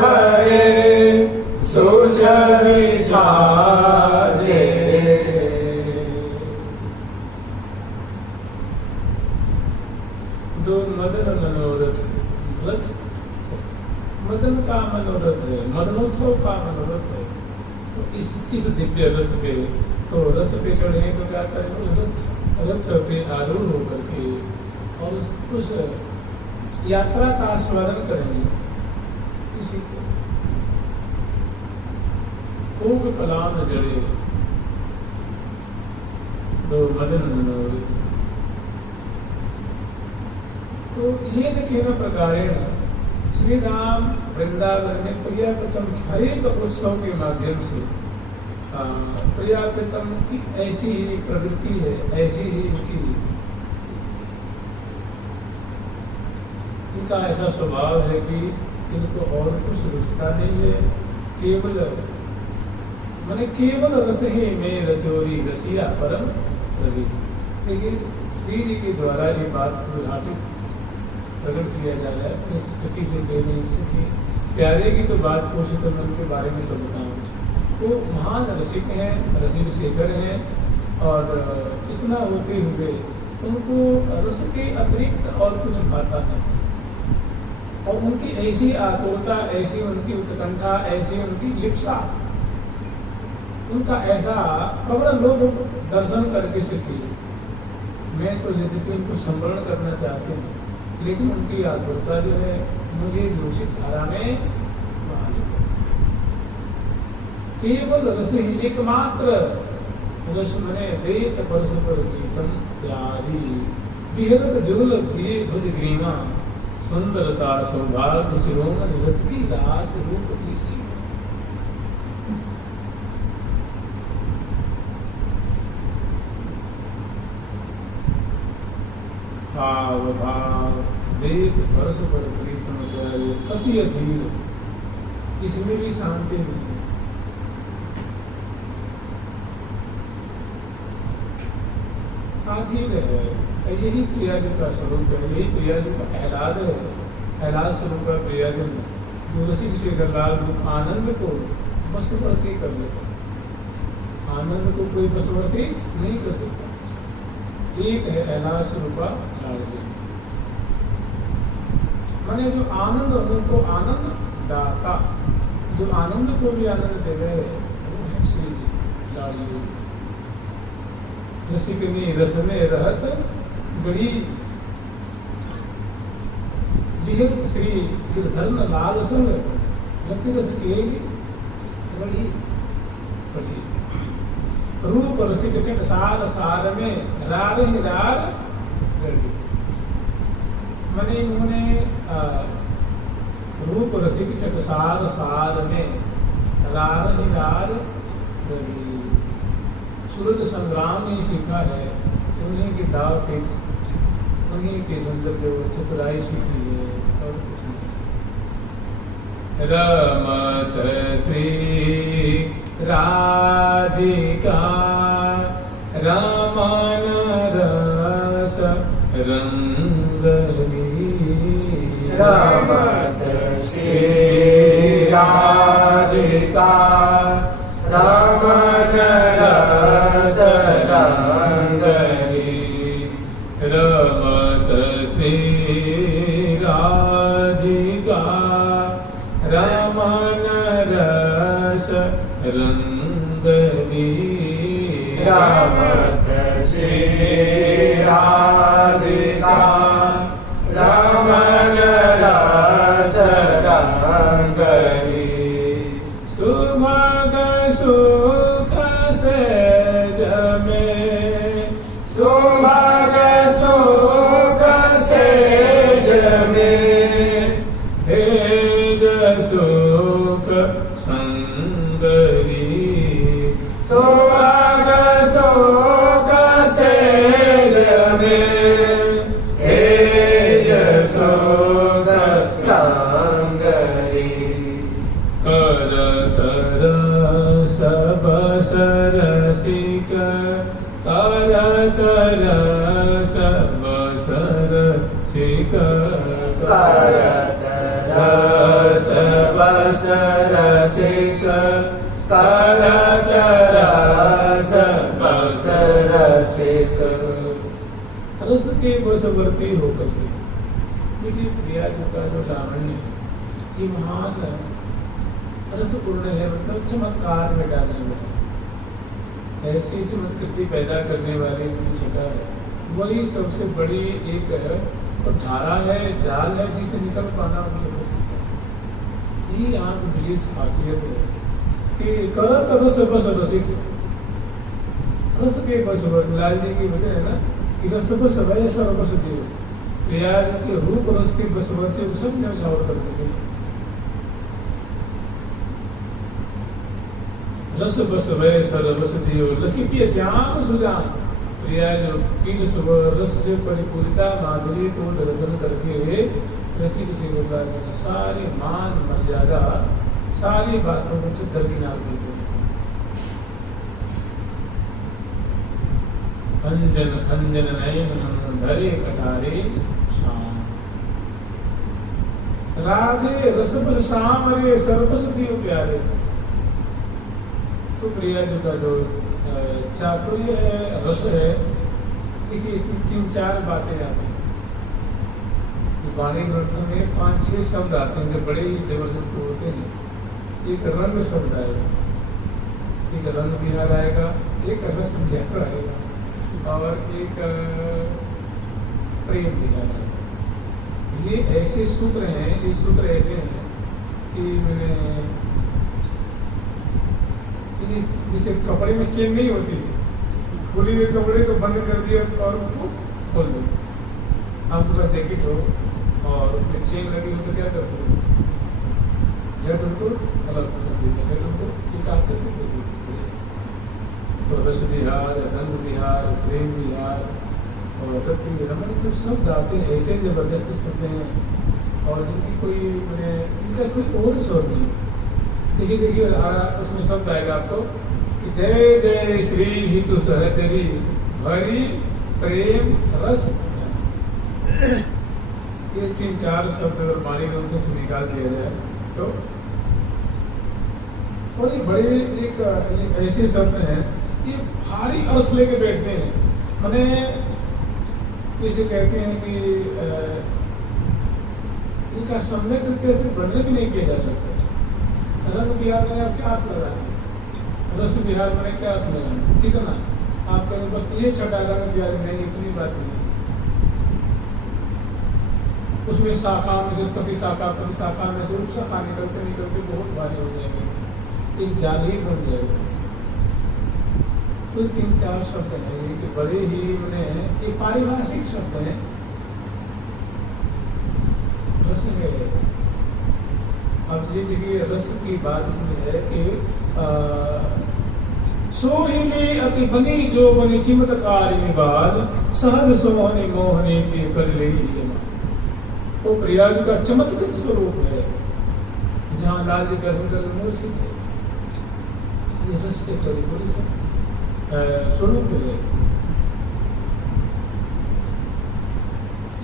भरे सुच विचारे दो मदन मनोरथ रथ मदन का मनोरथ है, मदनोत्सव का मनोरथ है। तो इस दिव्य रथ पे तो रथ पे चढ़े तो क्या करें, रथ पे आरूढ़ होकर के और उस यात्रा का आस्वादन करेंगे। इसी को खूब कलाम जड़े दो मदन मनोरथ। तो ये देखिए न प्रकारेण श्री राम वृंदावन में प्रियाप्रतम हर एक उत्सव के माध्यम से प्रियाप्रतम की ऐसी ही प्रवृत्ति है, ऐसी ही इनका ऐसा स्वभाव है कि इनको और कुछ रुचता नहीं है, केवल रस ही में रसोरी रसिया परम रवि। देखिए श्री जी के द्वारा ये बात उद्घाटित प्रकट किया जा रहा है। सखी से कहने सखी प्यारे की तो बात पूछे तो मैं उनके बारे में तो बताऊँ। वो महान रसिक हैं, रसिक शेखर हैं और इतना होते हुए उनको रस के अतिरिक्त और कुछ भाता नहीं। और उनकी ऐसी आतुरता, ऐसी उनकी उत्कंठा, ऐसी उनकी लिप्सा, उनका ऐसा प्रबल लोग दर्शन करके सीखी। मैं तो यद्यपि उनको स्मरण करना चाहते हैं, लेकिन उनकी आतुरता जो है मुझे दूषित धारा में केवल रस ही एकमात्र रस मने देत परस्पर गीतम त्यारी विहरत जुगल दिए भुज ग्रीमा सुंदरता सौभाग्य शिरोमणि रस की रास रूप की सी। भाव भाव वेद परस्पर प्रीतम जाए अति अधीर, इसमें भी शांति नहीं। अधीर है, यही प्रिया जी का स्वरूप है, यही प्रिया जी का एलाद है। एलाद स्वरूप का प्रिया जी जो रसिक शेखर लाल रूप आनंद को बसवर्ती कर लेता, आनंद को कोई बसवर्ती नहीं कर सकता। एक है एलाद स्वरूपा लाडली, माने जो आनंद उनको आनंद दाता, जो आनंद को भी आनंद दे रहे वो है श्री जी लाडली। रसिकनी रस में रहत बड़ी श्री गिरधर्म लाल संग रति रस के बड़ी बड़ी रूप रसिक चट सार सार में रार ही रार गढ़ी। मने उन्होंने रूप रसिक चट सार सार में रार ही रार गढ़ी। सूरज संग्राम ही सीखा है, उन्हीं के दाव के उन्हीं के संदर्भ जो चतुराई सीखी है और कुछ नहीं। रमत श्री राधिका रमन रस रंगली, रमत श्री राधिका रमन रस रंगली, रमत श्री राधिका रमन रस रंगली, रमत श्री राधिका रमन रस रंगली। सुभग सुख सहज में, सुभग सुख बसर सिक करत रस बसर सिक करत रस बसर सिक। रस के बसवर्ती होकर के देखिए प्रिया जी का जो लावण्य है ये महान रसपूर्ण है, मतलब चमत्कार में डालने वाला, ऐसी चमत्कृति पैदा करने वाली उनकी छटा है। वही सबसे बड़ी एक धारा है, जाल है जिसे निकल पाना उनके बस यही आप विशेष खासियत है कि करत रस बस रसिक, रस के बस लाल जी की वजह है ना कि रस बस वह सर्वस देव, प्रिया के रूप रस के बसवर्ती सब न्यौछावर कर देंगे। रस बस वह सरबस दियो लखी पिय श्याम सुजान, प्रिया जो पीन सब रस से परिपूरिता माधुरी को दर्शन करके रसिक से ने सारी मान मर्यादा सारी बातों को दरकिनार कर दी। खंजन खंजन नयन धरे कटारे शाम, राधे रसबल शाम रे सरबस दियो प्यारे। तो प्रिया जी का जो चातुर्य है, रस है, देखिए इसमें 3-4 बातें आती हैं। वाणी ग्रंथों में 5-6 शब्द आते हैं जो बड़े ही जबरदस्त होते हैं। एक रंग शब्द आएगा, एक रंग विहार आएगा, एक रस विहार आएगा और एक प्रेम विहार आएगा। ये ऐसे सूत्र हैं, ये सूत्र ऐसे हैं कि मैंने जिसे कपड़े में चेन नहीं होती, खुली हुए कपड़े को बंद कर दिया और उसको खोल दो, आपके पास जैकेट हो और उसमें चेन लगी हो तो क्या करते हो, झट उनको अलग कर दीजिए, झट उनको निकाल कर दीजिए। तो रस विहार, रंग विहार, प्रेम विहार और रमन जब शब्द आते हैं ऐसे जबरदस्त शब्द हैं और जिनकी कोई मैंने इनका कोई और स्वर नहीं। इसी देखिए उसमें शब्द आएगा आपको कि जय जय श्री हितु सहचरी भरी प्रेम रस। ये 3-4 शब्द अगर वाणी ग्रंथों से निकाल दिया जाए तो, और ये बड़े एक ऐसे शब्द हैं ये भारी अर्थ लेके बैठते हैं। मैंने जैसे कहते हैं कि इनका सम्यक कैसे वर्णन नहीं किया जा सकता। रंग विहार में आप क्या अर्थ लगाएं, रस विहार में क्या अर्थ लगाएं, कितना आप कहें बस ये छठा रंग विहार नहीं, इतनी बात नहीं। उसमें शाखा में से प्रतिशाखा में से उपशाखा निकलते निकलते बहुत भारी हो जाएंगे, एक जाल ही बन जाएगा। तो 3-4 शब्द हैं कि बड़े ही मैंने ये पारिभाषिक शब्द हैं, रस में। अब ये देखिए रस की बात इसमें है कि सोही में अति बनी जो बनी चिमटकारी निबाल, सहज सोहनी मोहनी के कर ले। तो प्रिया जी का चमत्कृत स्वरूप है, जहाँ लाल जी गर्भ कर मूर्छित है, ये रस से परिपूर्ण स्वरूप है।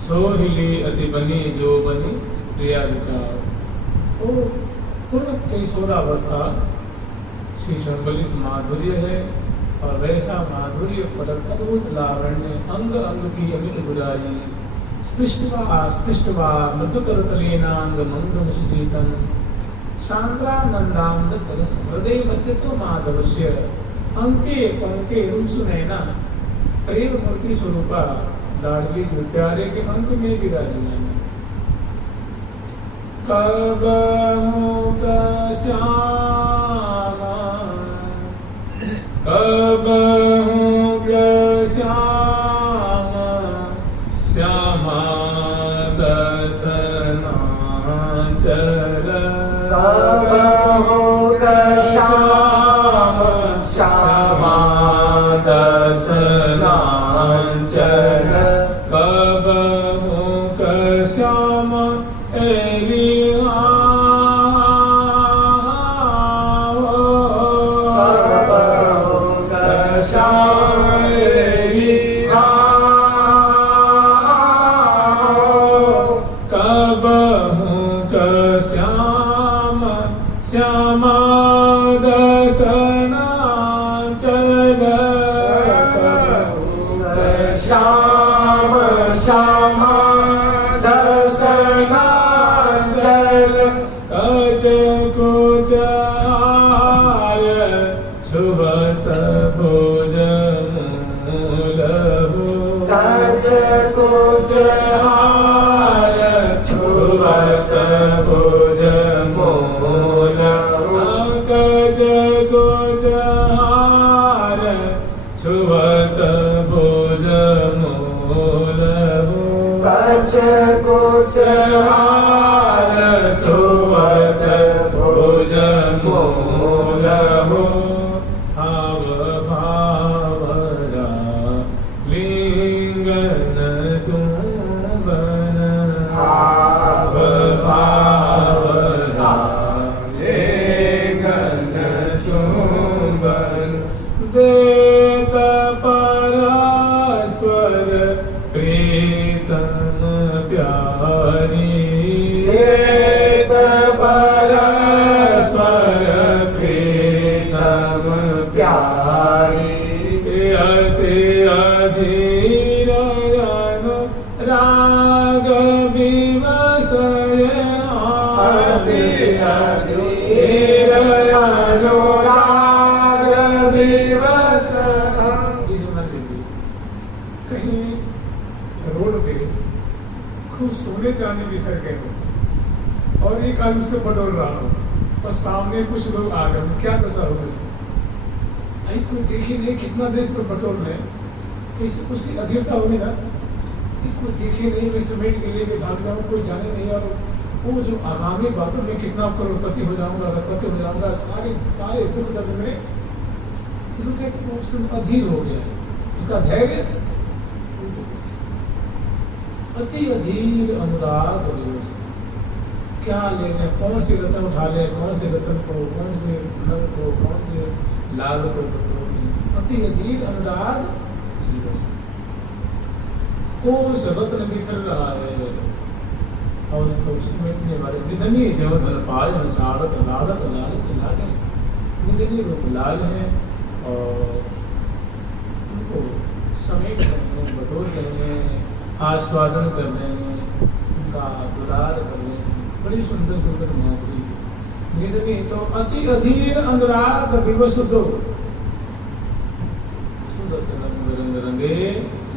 सोहिली अति बनी जो बनी प्रिया जी का तो पूर्ण किशोरावस्था श्री संबलित माधुर्य है और वैसा माधुर्य परम अद्भुत लावण्य अंग अंग की अमित गुराई स्पृष्टवा मृदुकरतलेनांग मंगम सुशीतम शांद्रानंदाम हृदय मध्यत्व माधवस्य अंके पंके रुसुनैना प्रेम मूर्ति स्वरूपा लाडली जो प्यारे के अंक में विराजमान। कब मुख श्यामा कब मुख श्यामा श्यामा दसनाचल कब मुख श्यामा श्यामा दसनाचल कब मुख श्यामा श्यामा दसनाचल कच कुच हार छुबत भुज मूलहु कच कुच हार छुबत भुज मूलहु कच कुच हार छुबत भुज मूलहु कच कुच हार छुबत भुज मूलहु हाव भावरा लिंगन चुंबन हाव भावरा लिंगन चुंबन देत परस्पर प्रीतम प्यारी देत परस्पर प्रीतम प्यारी अति अधीर राग विवशय अति अधीर अनुराग विवश। कहीं रोड पे खूब सोने चांदी बिखर गए हो और एक आदमी उसको बटोर रहा हो और सामने कुछ लोग आ गए, क्या दशा होगा इसकी? भाई कोई देखे नहीं कितना देश में बटोर रहे हैं, इससे उसकी अधीरता होगी ना कि कोई देखे नहीं, मैं समेट के लिए भाग जाऊँ, कोई जाने नहीं, और वो जो आगामी बातों में कितना करोड़पति हो जाऊंगा, अरबपति हो जाऊंगा, सारे सारे दुख दर्द में इसको कहते हैं वो अधीर हो गया है, उसका धैर्य अति अधीर अनुराग विवश। क्या लेने, कौन से रतन उठा ले, कौन से रतन को, कौन से नल को, कौन से लाल को, अति अधीर अनुराग विवश। कोश रत्न बिखर रहा है और उसको समेटने वाले निधनी जो धन पाल सारत लालत लालच लागे, निधनी रूप लाल है और उनको समेट रहे हैं, बटोर रहे हैं, आस्वादन कर रहे हैं, उनका दुलार कर रहे हैं, बड़ी सुंदर सुंदर माधुरी निधनी। तो अति अधीर अनुराग विवश दो सुदत रंग रंग रंगे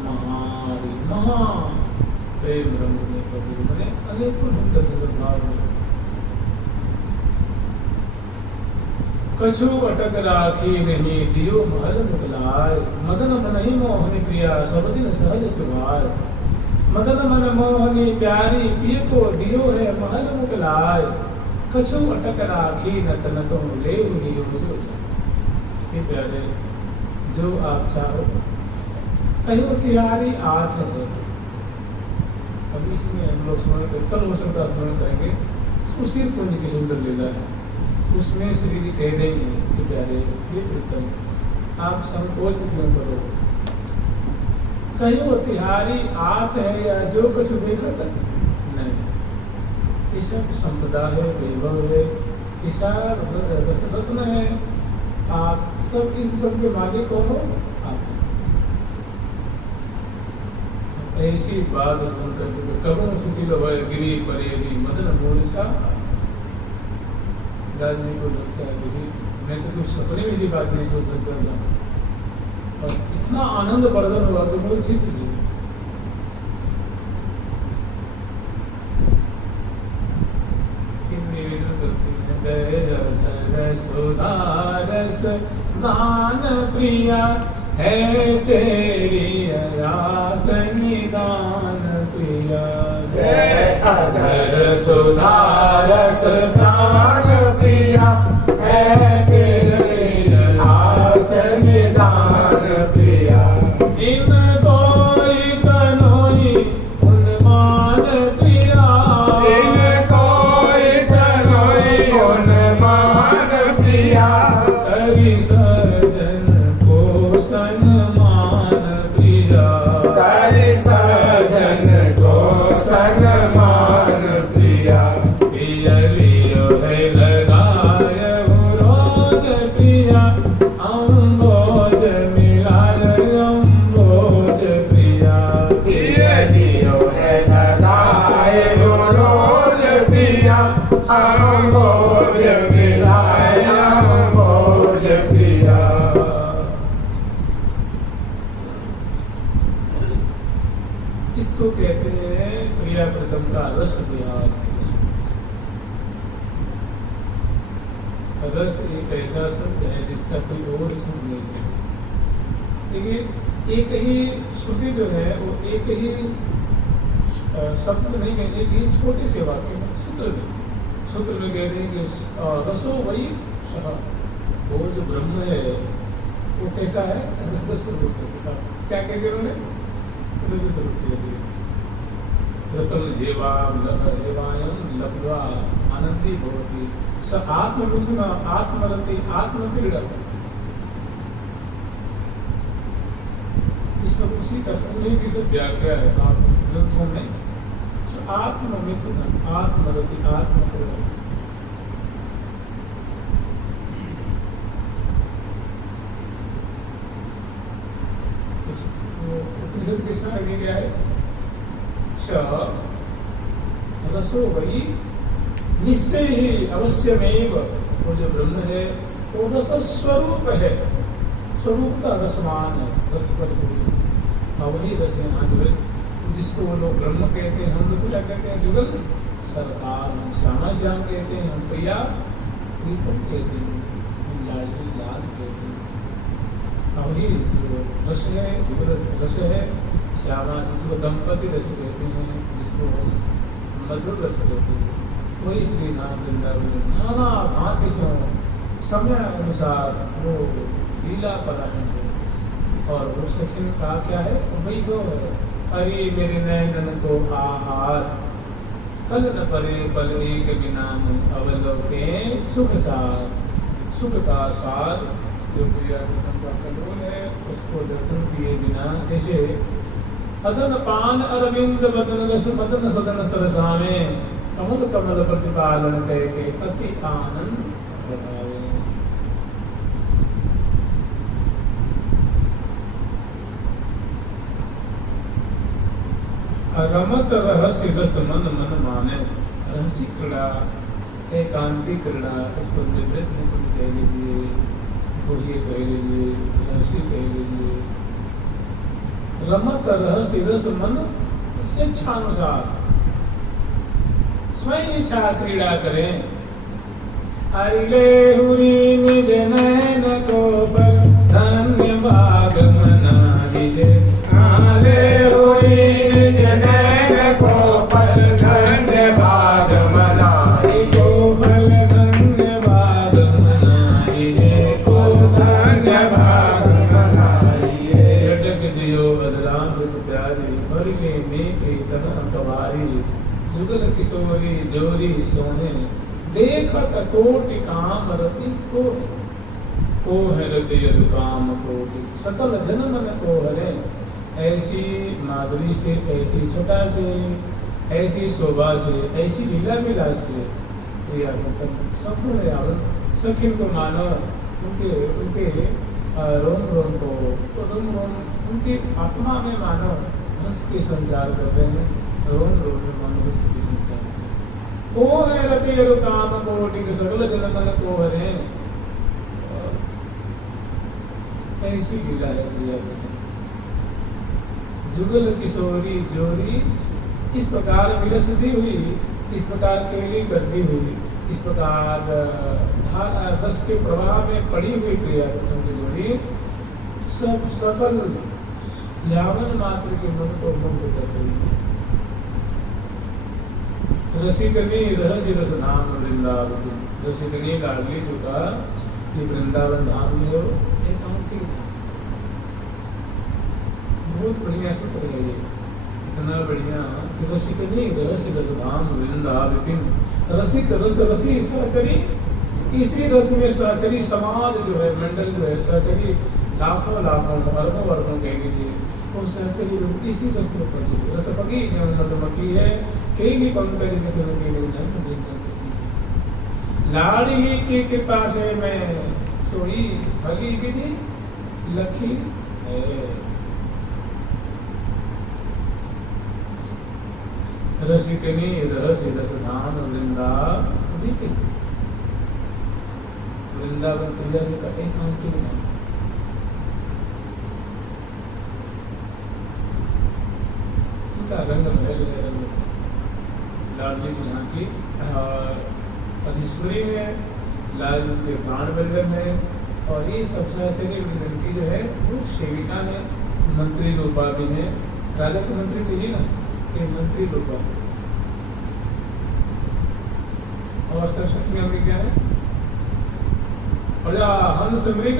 महारी महा प्रेम रंग में प्रभु मैंने अनेकों सुंदर सुंदर भाव में कछु अटक राखी नहीं दियो महल मुगलाय मदन मन ही मोहनी प्रिया सब दिन सहज सुभाय मदन मन मोहनी प्यारी पिय को दियो है महल मुगलाय कछु अटक राखी न तन तो ले लियो मुझे प्यारे जो आप चाहो कहीं तिहारी आठ है। अभी इसमें हम लोग स्मरण करें, कल हो सकता स्मरण करेंगे उसी कुंज की सुंदर लीला है, उसमें श्री जी कह रही है कि प्यारे ये प्रीतम आप संकोच क्यों करो, कहीं वो तिहारी आत है या जो कुछ देखत नहीं, ईशा संपदा है, वैभव है, ईशा रत्न है, आप सब इन सब के मालिक कौन हो आप। ऐसी बात सुन करके करुण शिथिल हो गिरी परेली मदन मूर्छा राजनी को लगता है कि मैं तो कुछ सपने में ऐसी बात नहीं सोच सकता था, और इतना आनंद वर्धन हुआ कि मूर्छित थी। सुधारस दान प्रिया है तेरी आस निदान प्रिया अधर सुधारस दान प्रिया है तेरी आस निदान प्रिया इन कोई तनोई उन्मान प्रिया इन कोई तनोई उन्मान प्रिया करी सजन को सन्मान प्रिया करी सजन को सन्मान प्रिया प्रिय लियो है लगाय रोज प्रिया अम्बोज मिलाय अम्बोज प्रिया प्रिय लियो है अम्बोज मिलाए अम्बोज पिया। इसको कहते हैं प्रिया प्रथम का रस विहार। रस एक ऐसा शब्द है जिसका कोई और शब्द नहीं है। देखिए एक ही श्रुति जो है वो एक ही शब्द नहीं कहते, एक ही छोटे से वाक्य में सूत्र में कहते हैं कि रसो वही सह, वो जो ब्रह्म है वो कैसा है, रस स्वरूप है। क्या कहते उन्होंने, रस स्वरूप कहते हैं। रसम हेवायम लब्ध्वा आनंदी भवति स आत्ममिथुन आत्मरति आत्मक्रीड़ा। ये सब उसी का उन्हीं की सब व्याख्या है आप ग्रंथों में। आत्ममिथुन आत्मरति आत्मक्रीड़ा। उपनिषद किसका आगे क्या है, रसो वही निश्चय ही अवश्यमेव, वो जो ब्रह्म है वो रस स्वरूप है, स्वरूप का रसमान है, रस पर वही रस है। हाँ जिसको वो लोग ब्रह्म कहते हैं, हम रसीला कहते हैं, जुगल सरकार, हम श्यामा श्याम कहते हैं, हम प्रिया प्रीतम कहते हैं, हम लाडली लाल कहते हैं। वही जो रस है, जुगल रस है, श्यामा जिसको दंपति रस कहते हैं, जिसको मधुर रस कहते हैं, वही श्री नाम वृंदावन में नाना भांति से समय अनुसार वो लीला परायण है। और वो सखिन का क्या है, वही वो है, अरे मेरे नैनन को आहार कल न परे पल एक बिना अवलोके सुख सार। सुख का सार जो प्रिया का कलोल है, उसको दर्शन किए बिना जैसे अदन पान अरविंद बदन रस मदन सदन सरसावे कमल कमल प्रतिपालन के अति आनंद बतावे। रमत रहस्य रस मन मन माने। रहस्य क्रीड़ा, एकांती क्रीड़ा, इसको निवृत्त में कुछ कह लीजिए, कोई कह लीजिए, रहस्य कह लीजिए। रमत रहस्य रस मन स्वेच्छानुसार स्वयं इच्छा क्रीड़ा करें। अरिले हुरी निज नैन को पर धन्य भाग मनाई दे। आले हुरी निज नैन को पर धन्य भाग मनाई को फल धन्य भाग मनाई दे को धन्य भाग मनाई दे। लटक दियो बदलाम प्यारी भर के नेके तना कवारी। जुगल किशोरी जोरी सोहे देखत कोटि काम रति को है रति यदु काम कोटि। सकल जन मन को हरे। ऐसी माधुरी से, ऐसी छटा से, ऐसी शोभा से, ऐसी लीला विलास से प्रिया संपूर्ण यावत सखिन को मानो। उनके रोम रोम को, रोम रोम उनकी आत्मा में मानो हंस के संचार करते हैं। रोम रोम में मानो हंस के संचार को है रति यदु काम कोटि सकल जन मन को हरे। ऐसी लीला है प्रिया। जुगल किशोरी जोरी इस प्रकार विलसती हुई, इस प्रकार केली करती हुई, इस प्रकार धारा रस के प्रवाह में पड़ी हुई प्रिया की जोड़ी सब सकल यावन मात्र के मन को मुग्ध कर रही। रसिकनी रहस्य रस धाम वृंदावन। रसिकनी लाडली चुका ये वृंदावन धाम जो एकांती बहुत बढ़िया सूत्र है ये, इतना बढ़िया। रसिकनी रहस्य रस धाम वृंदावन। रसिक रस रसी सहचरी, इसी रस में सहचरी समाज जो है, मंडल जो है, सहचरी लाखों लाखों अरबों अरबों कह लीजिए, वो सहचरी लोग इसी रस में पड़ी। रस पकी मधुमक्खी है, कई भी पंकज में तो लगी नहीं। लाडली की कृपा से मैं सोई भली विधि लखी है। रसिकनी रहस्य रस धाम वृंदावन। दीपित वृंदावन प्रिया जी का एकांतिक नाम। का रंग महल है, रंग लाल जी की यहाँ की अधीश्वरी में, लाल जी के प्राण बल्लभ है, और ये सबसे लड़की जो है वो सेविका है, मंत्री रूपा भी है। राजा के मंत्री चाहिए ना, ये मंत्री रूपा। और सरस्वती में क्या है? प्रजा हंस मृग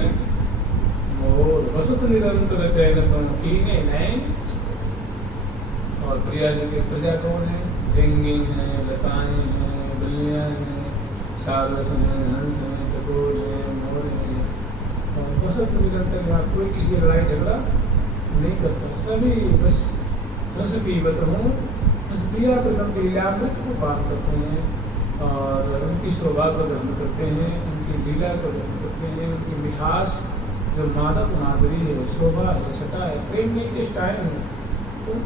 मोर वसुत निरंतर चैन संकीने नैन। और प्रिया जी के प्रजा कौन है? ढेंगी है, लताएं हैं, बलियां हैं, सारस हैं, हंस हैं, चकोर हैं, मोर हैं। और वसुत निरंतर, यहाँ कोई किसी लड़ाई झगड़ा नहीं करता, सभी बस रस पीवत हूँ, बस प्रिया प्रथम के लीलामृत को पान करते हैं और उनकी शोभा को ग्रहण करते हैं, उनकी लीला को ग्रहण करते हैं, उनकी मिठास जो मानव माधुरी है, शोभा है, छटा है, प्रेम की चेष्टाएं हैं,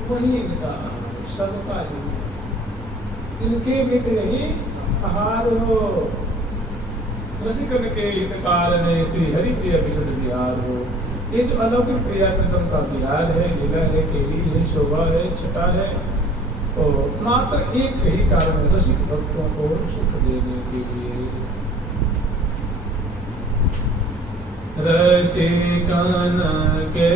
वही इनका सबका इनके मित्र यही आहार हो। रसिकन के हितकार ने श्री हरि प्रिय विशुद्ध बिहार हो। ये जो अलौकिक प्रिया प्रीतम का बिहार है, लीला है, केली है, शोभा है, छटा है, और मात्र एक ही कारण है, रसिक भक्तों को सुख देने के लिए। रसिकन के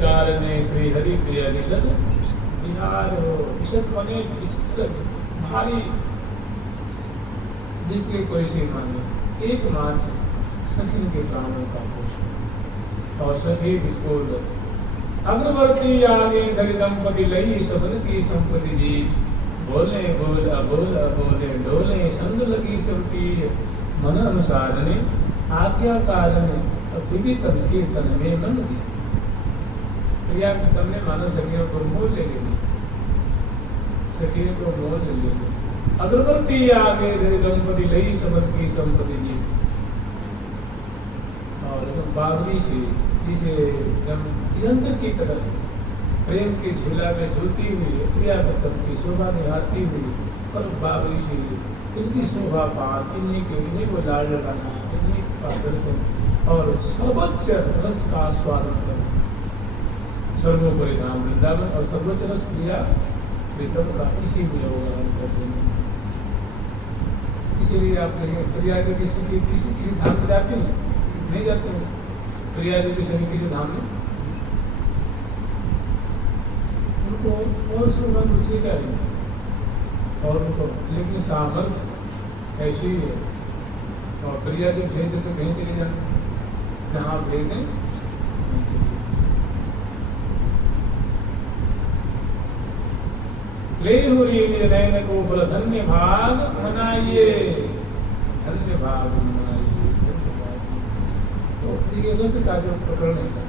कारण श्री हरि प्रिया विशाल बिहार हो। श्री हरि प्रिया विशाल जिसके कोई सीमा नहीं, एकमात्र सखी के प्राणों का पोषण। और सखी बिल्कुल अग्रवर्ती आगे धरि दंपति लई सबन की संपत्ति जी। बोले बोल अबोल अबोले डोले संग लगी सबकी मन अनुसार ने आज्ञा कारण भी तन के तन में मन दी। प्रिया की तन ने मानो सखियों को मोल ले ली, सखियों को मोल ले ली। अग्रवर्ती आगे धरि दंपति लई सबन की संपत्ति जी। और बावली से जिसे यंत्र की तरह प्रेम के झूला में झूलती हुई प्रिया प्रथम की शोभा निहारती हुई और बावली से इनकी शोभा पार, इन्हीं को लाल लगाना, इन्हीं का दर्शन और सर्वोच्च रस का आस्वादन करना। सर्वोपरि धाम वृंदावन और सर्वोच्च रस क्रिया प्रीतम का इसी में अवगाहन करते हैं। इसीलिए आप देखें प्रयाग किसी धाम में जाते हैं, नहीं जाते हैं प्रयाग के सभी किसी धाम में, उनको और उसमें रुचि का है और उनको, लेकिन सामर्थ्य ऐसी ही है। और प्रयाग भेज देते कहीं चले जाते, जहाँ भेज दें ले हो नैन को बोला धन्य भाग मनाइए, धन्य भाग मनाइए। तो ये रथ का जो प्रकरण है,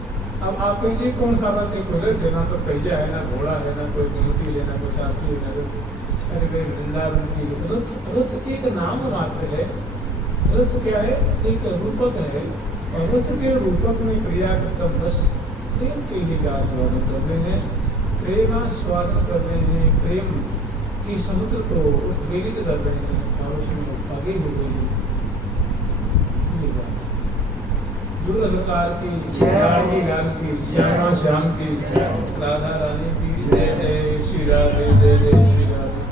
अब आप कहिए कौन सा रथ है? कोई रथ है ना, तो पहिया है ना, घोड़ा है ना, कोई मूर्ति है ना, कोई सारथी है ना, अरे भाई वृंदावन की रथ, रथ एक नाम मात्र है। रथ क्या है? एक रूपक है, और रथ के रूपक में प्रयाग का बस प्रेम के लिए का आस्वादन करने हैं, प्रेमास्वादन कर रहे हैं, प्रेम की समुद्र को उत्प्रेरित कर रहे हैं और उसमें आगे हो गए हैं। दुर्गा सरकार की, रानी लाल की, श्यामा श्याम की, राधा रानी की जय जय, श्री राधे जय जय श्री राधे।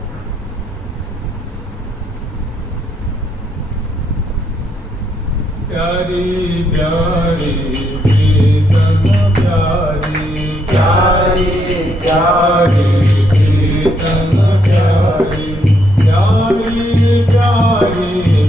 प्यारी प्यारी प्रीतम प्यारी, प्यारी प्यारी प्रीतम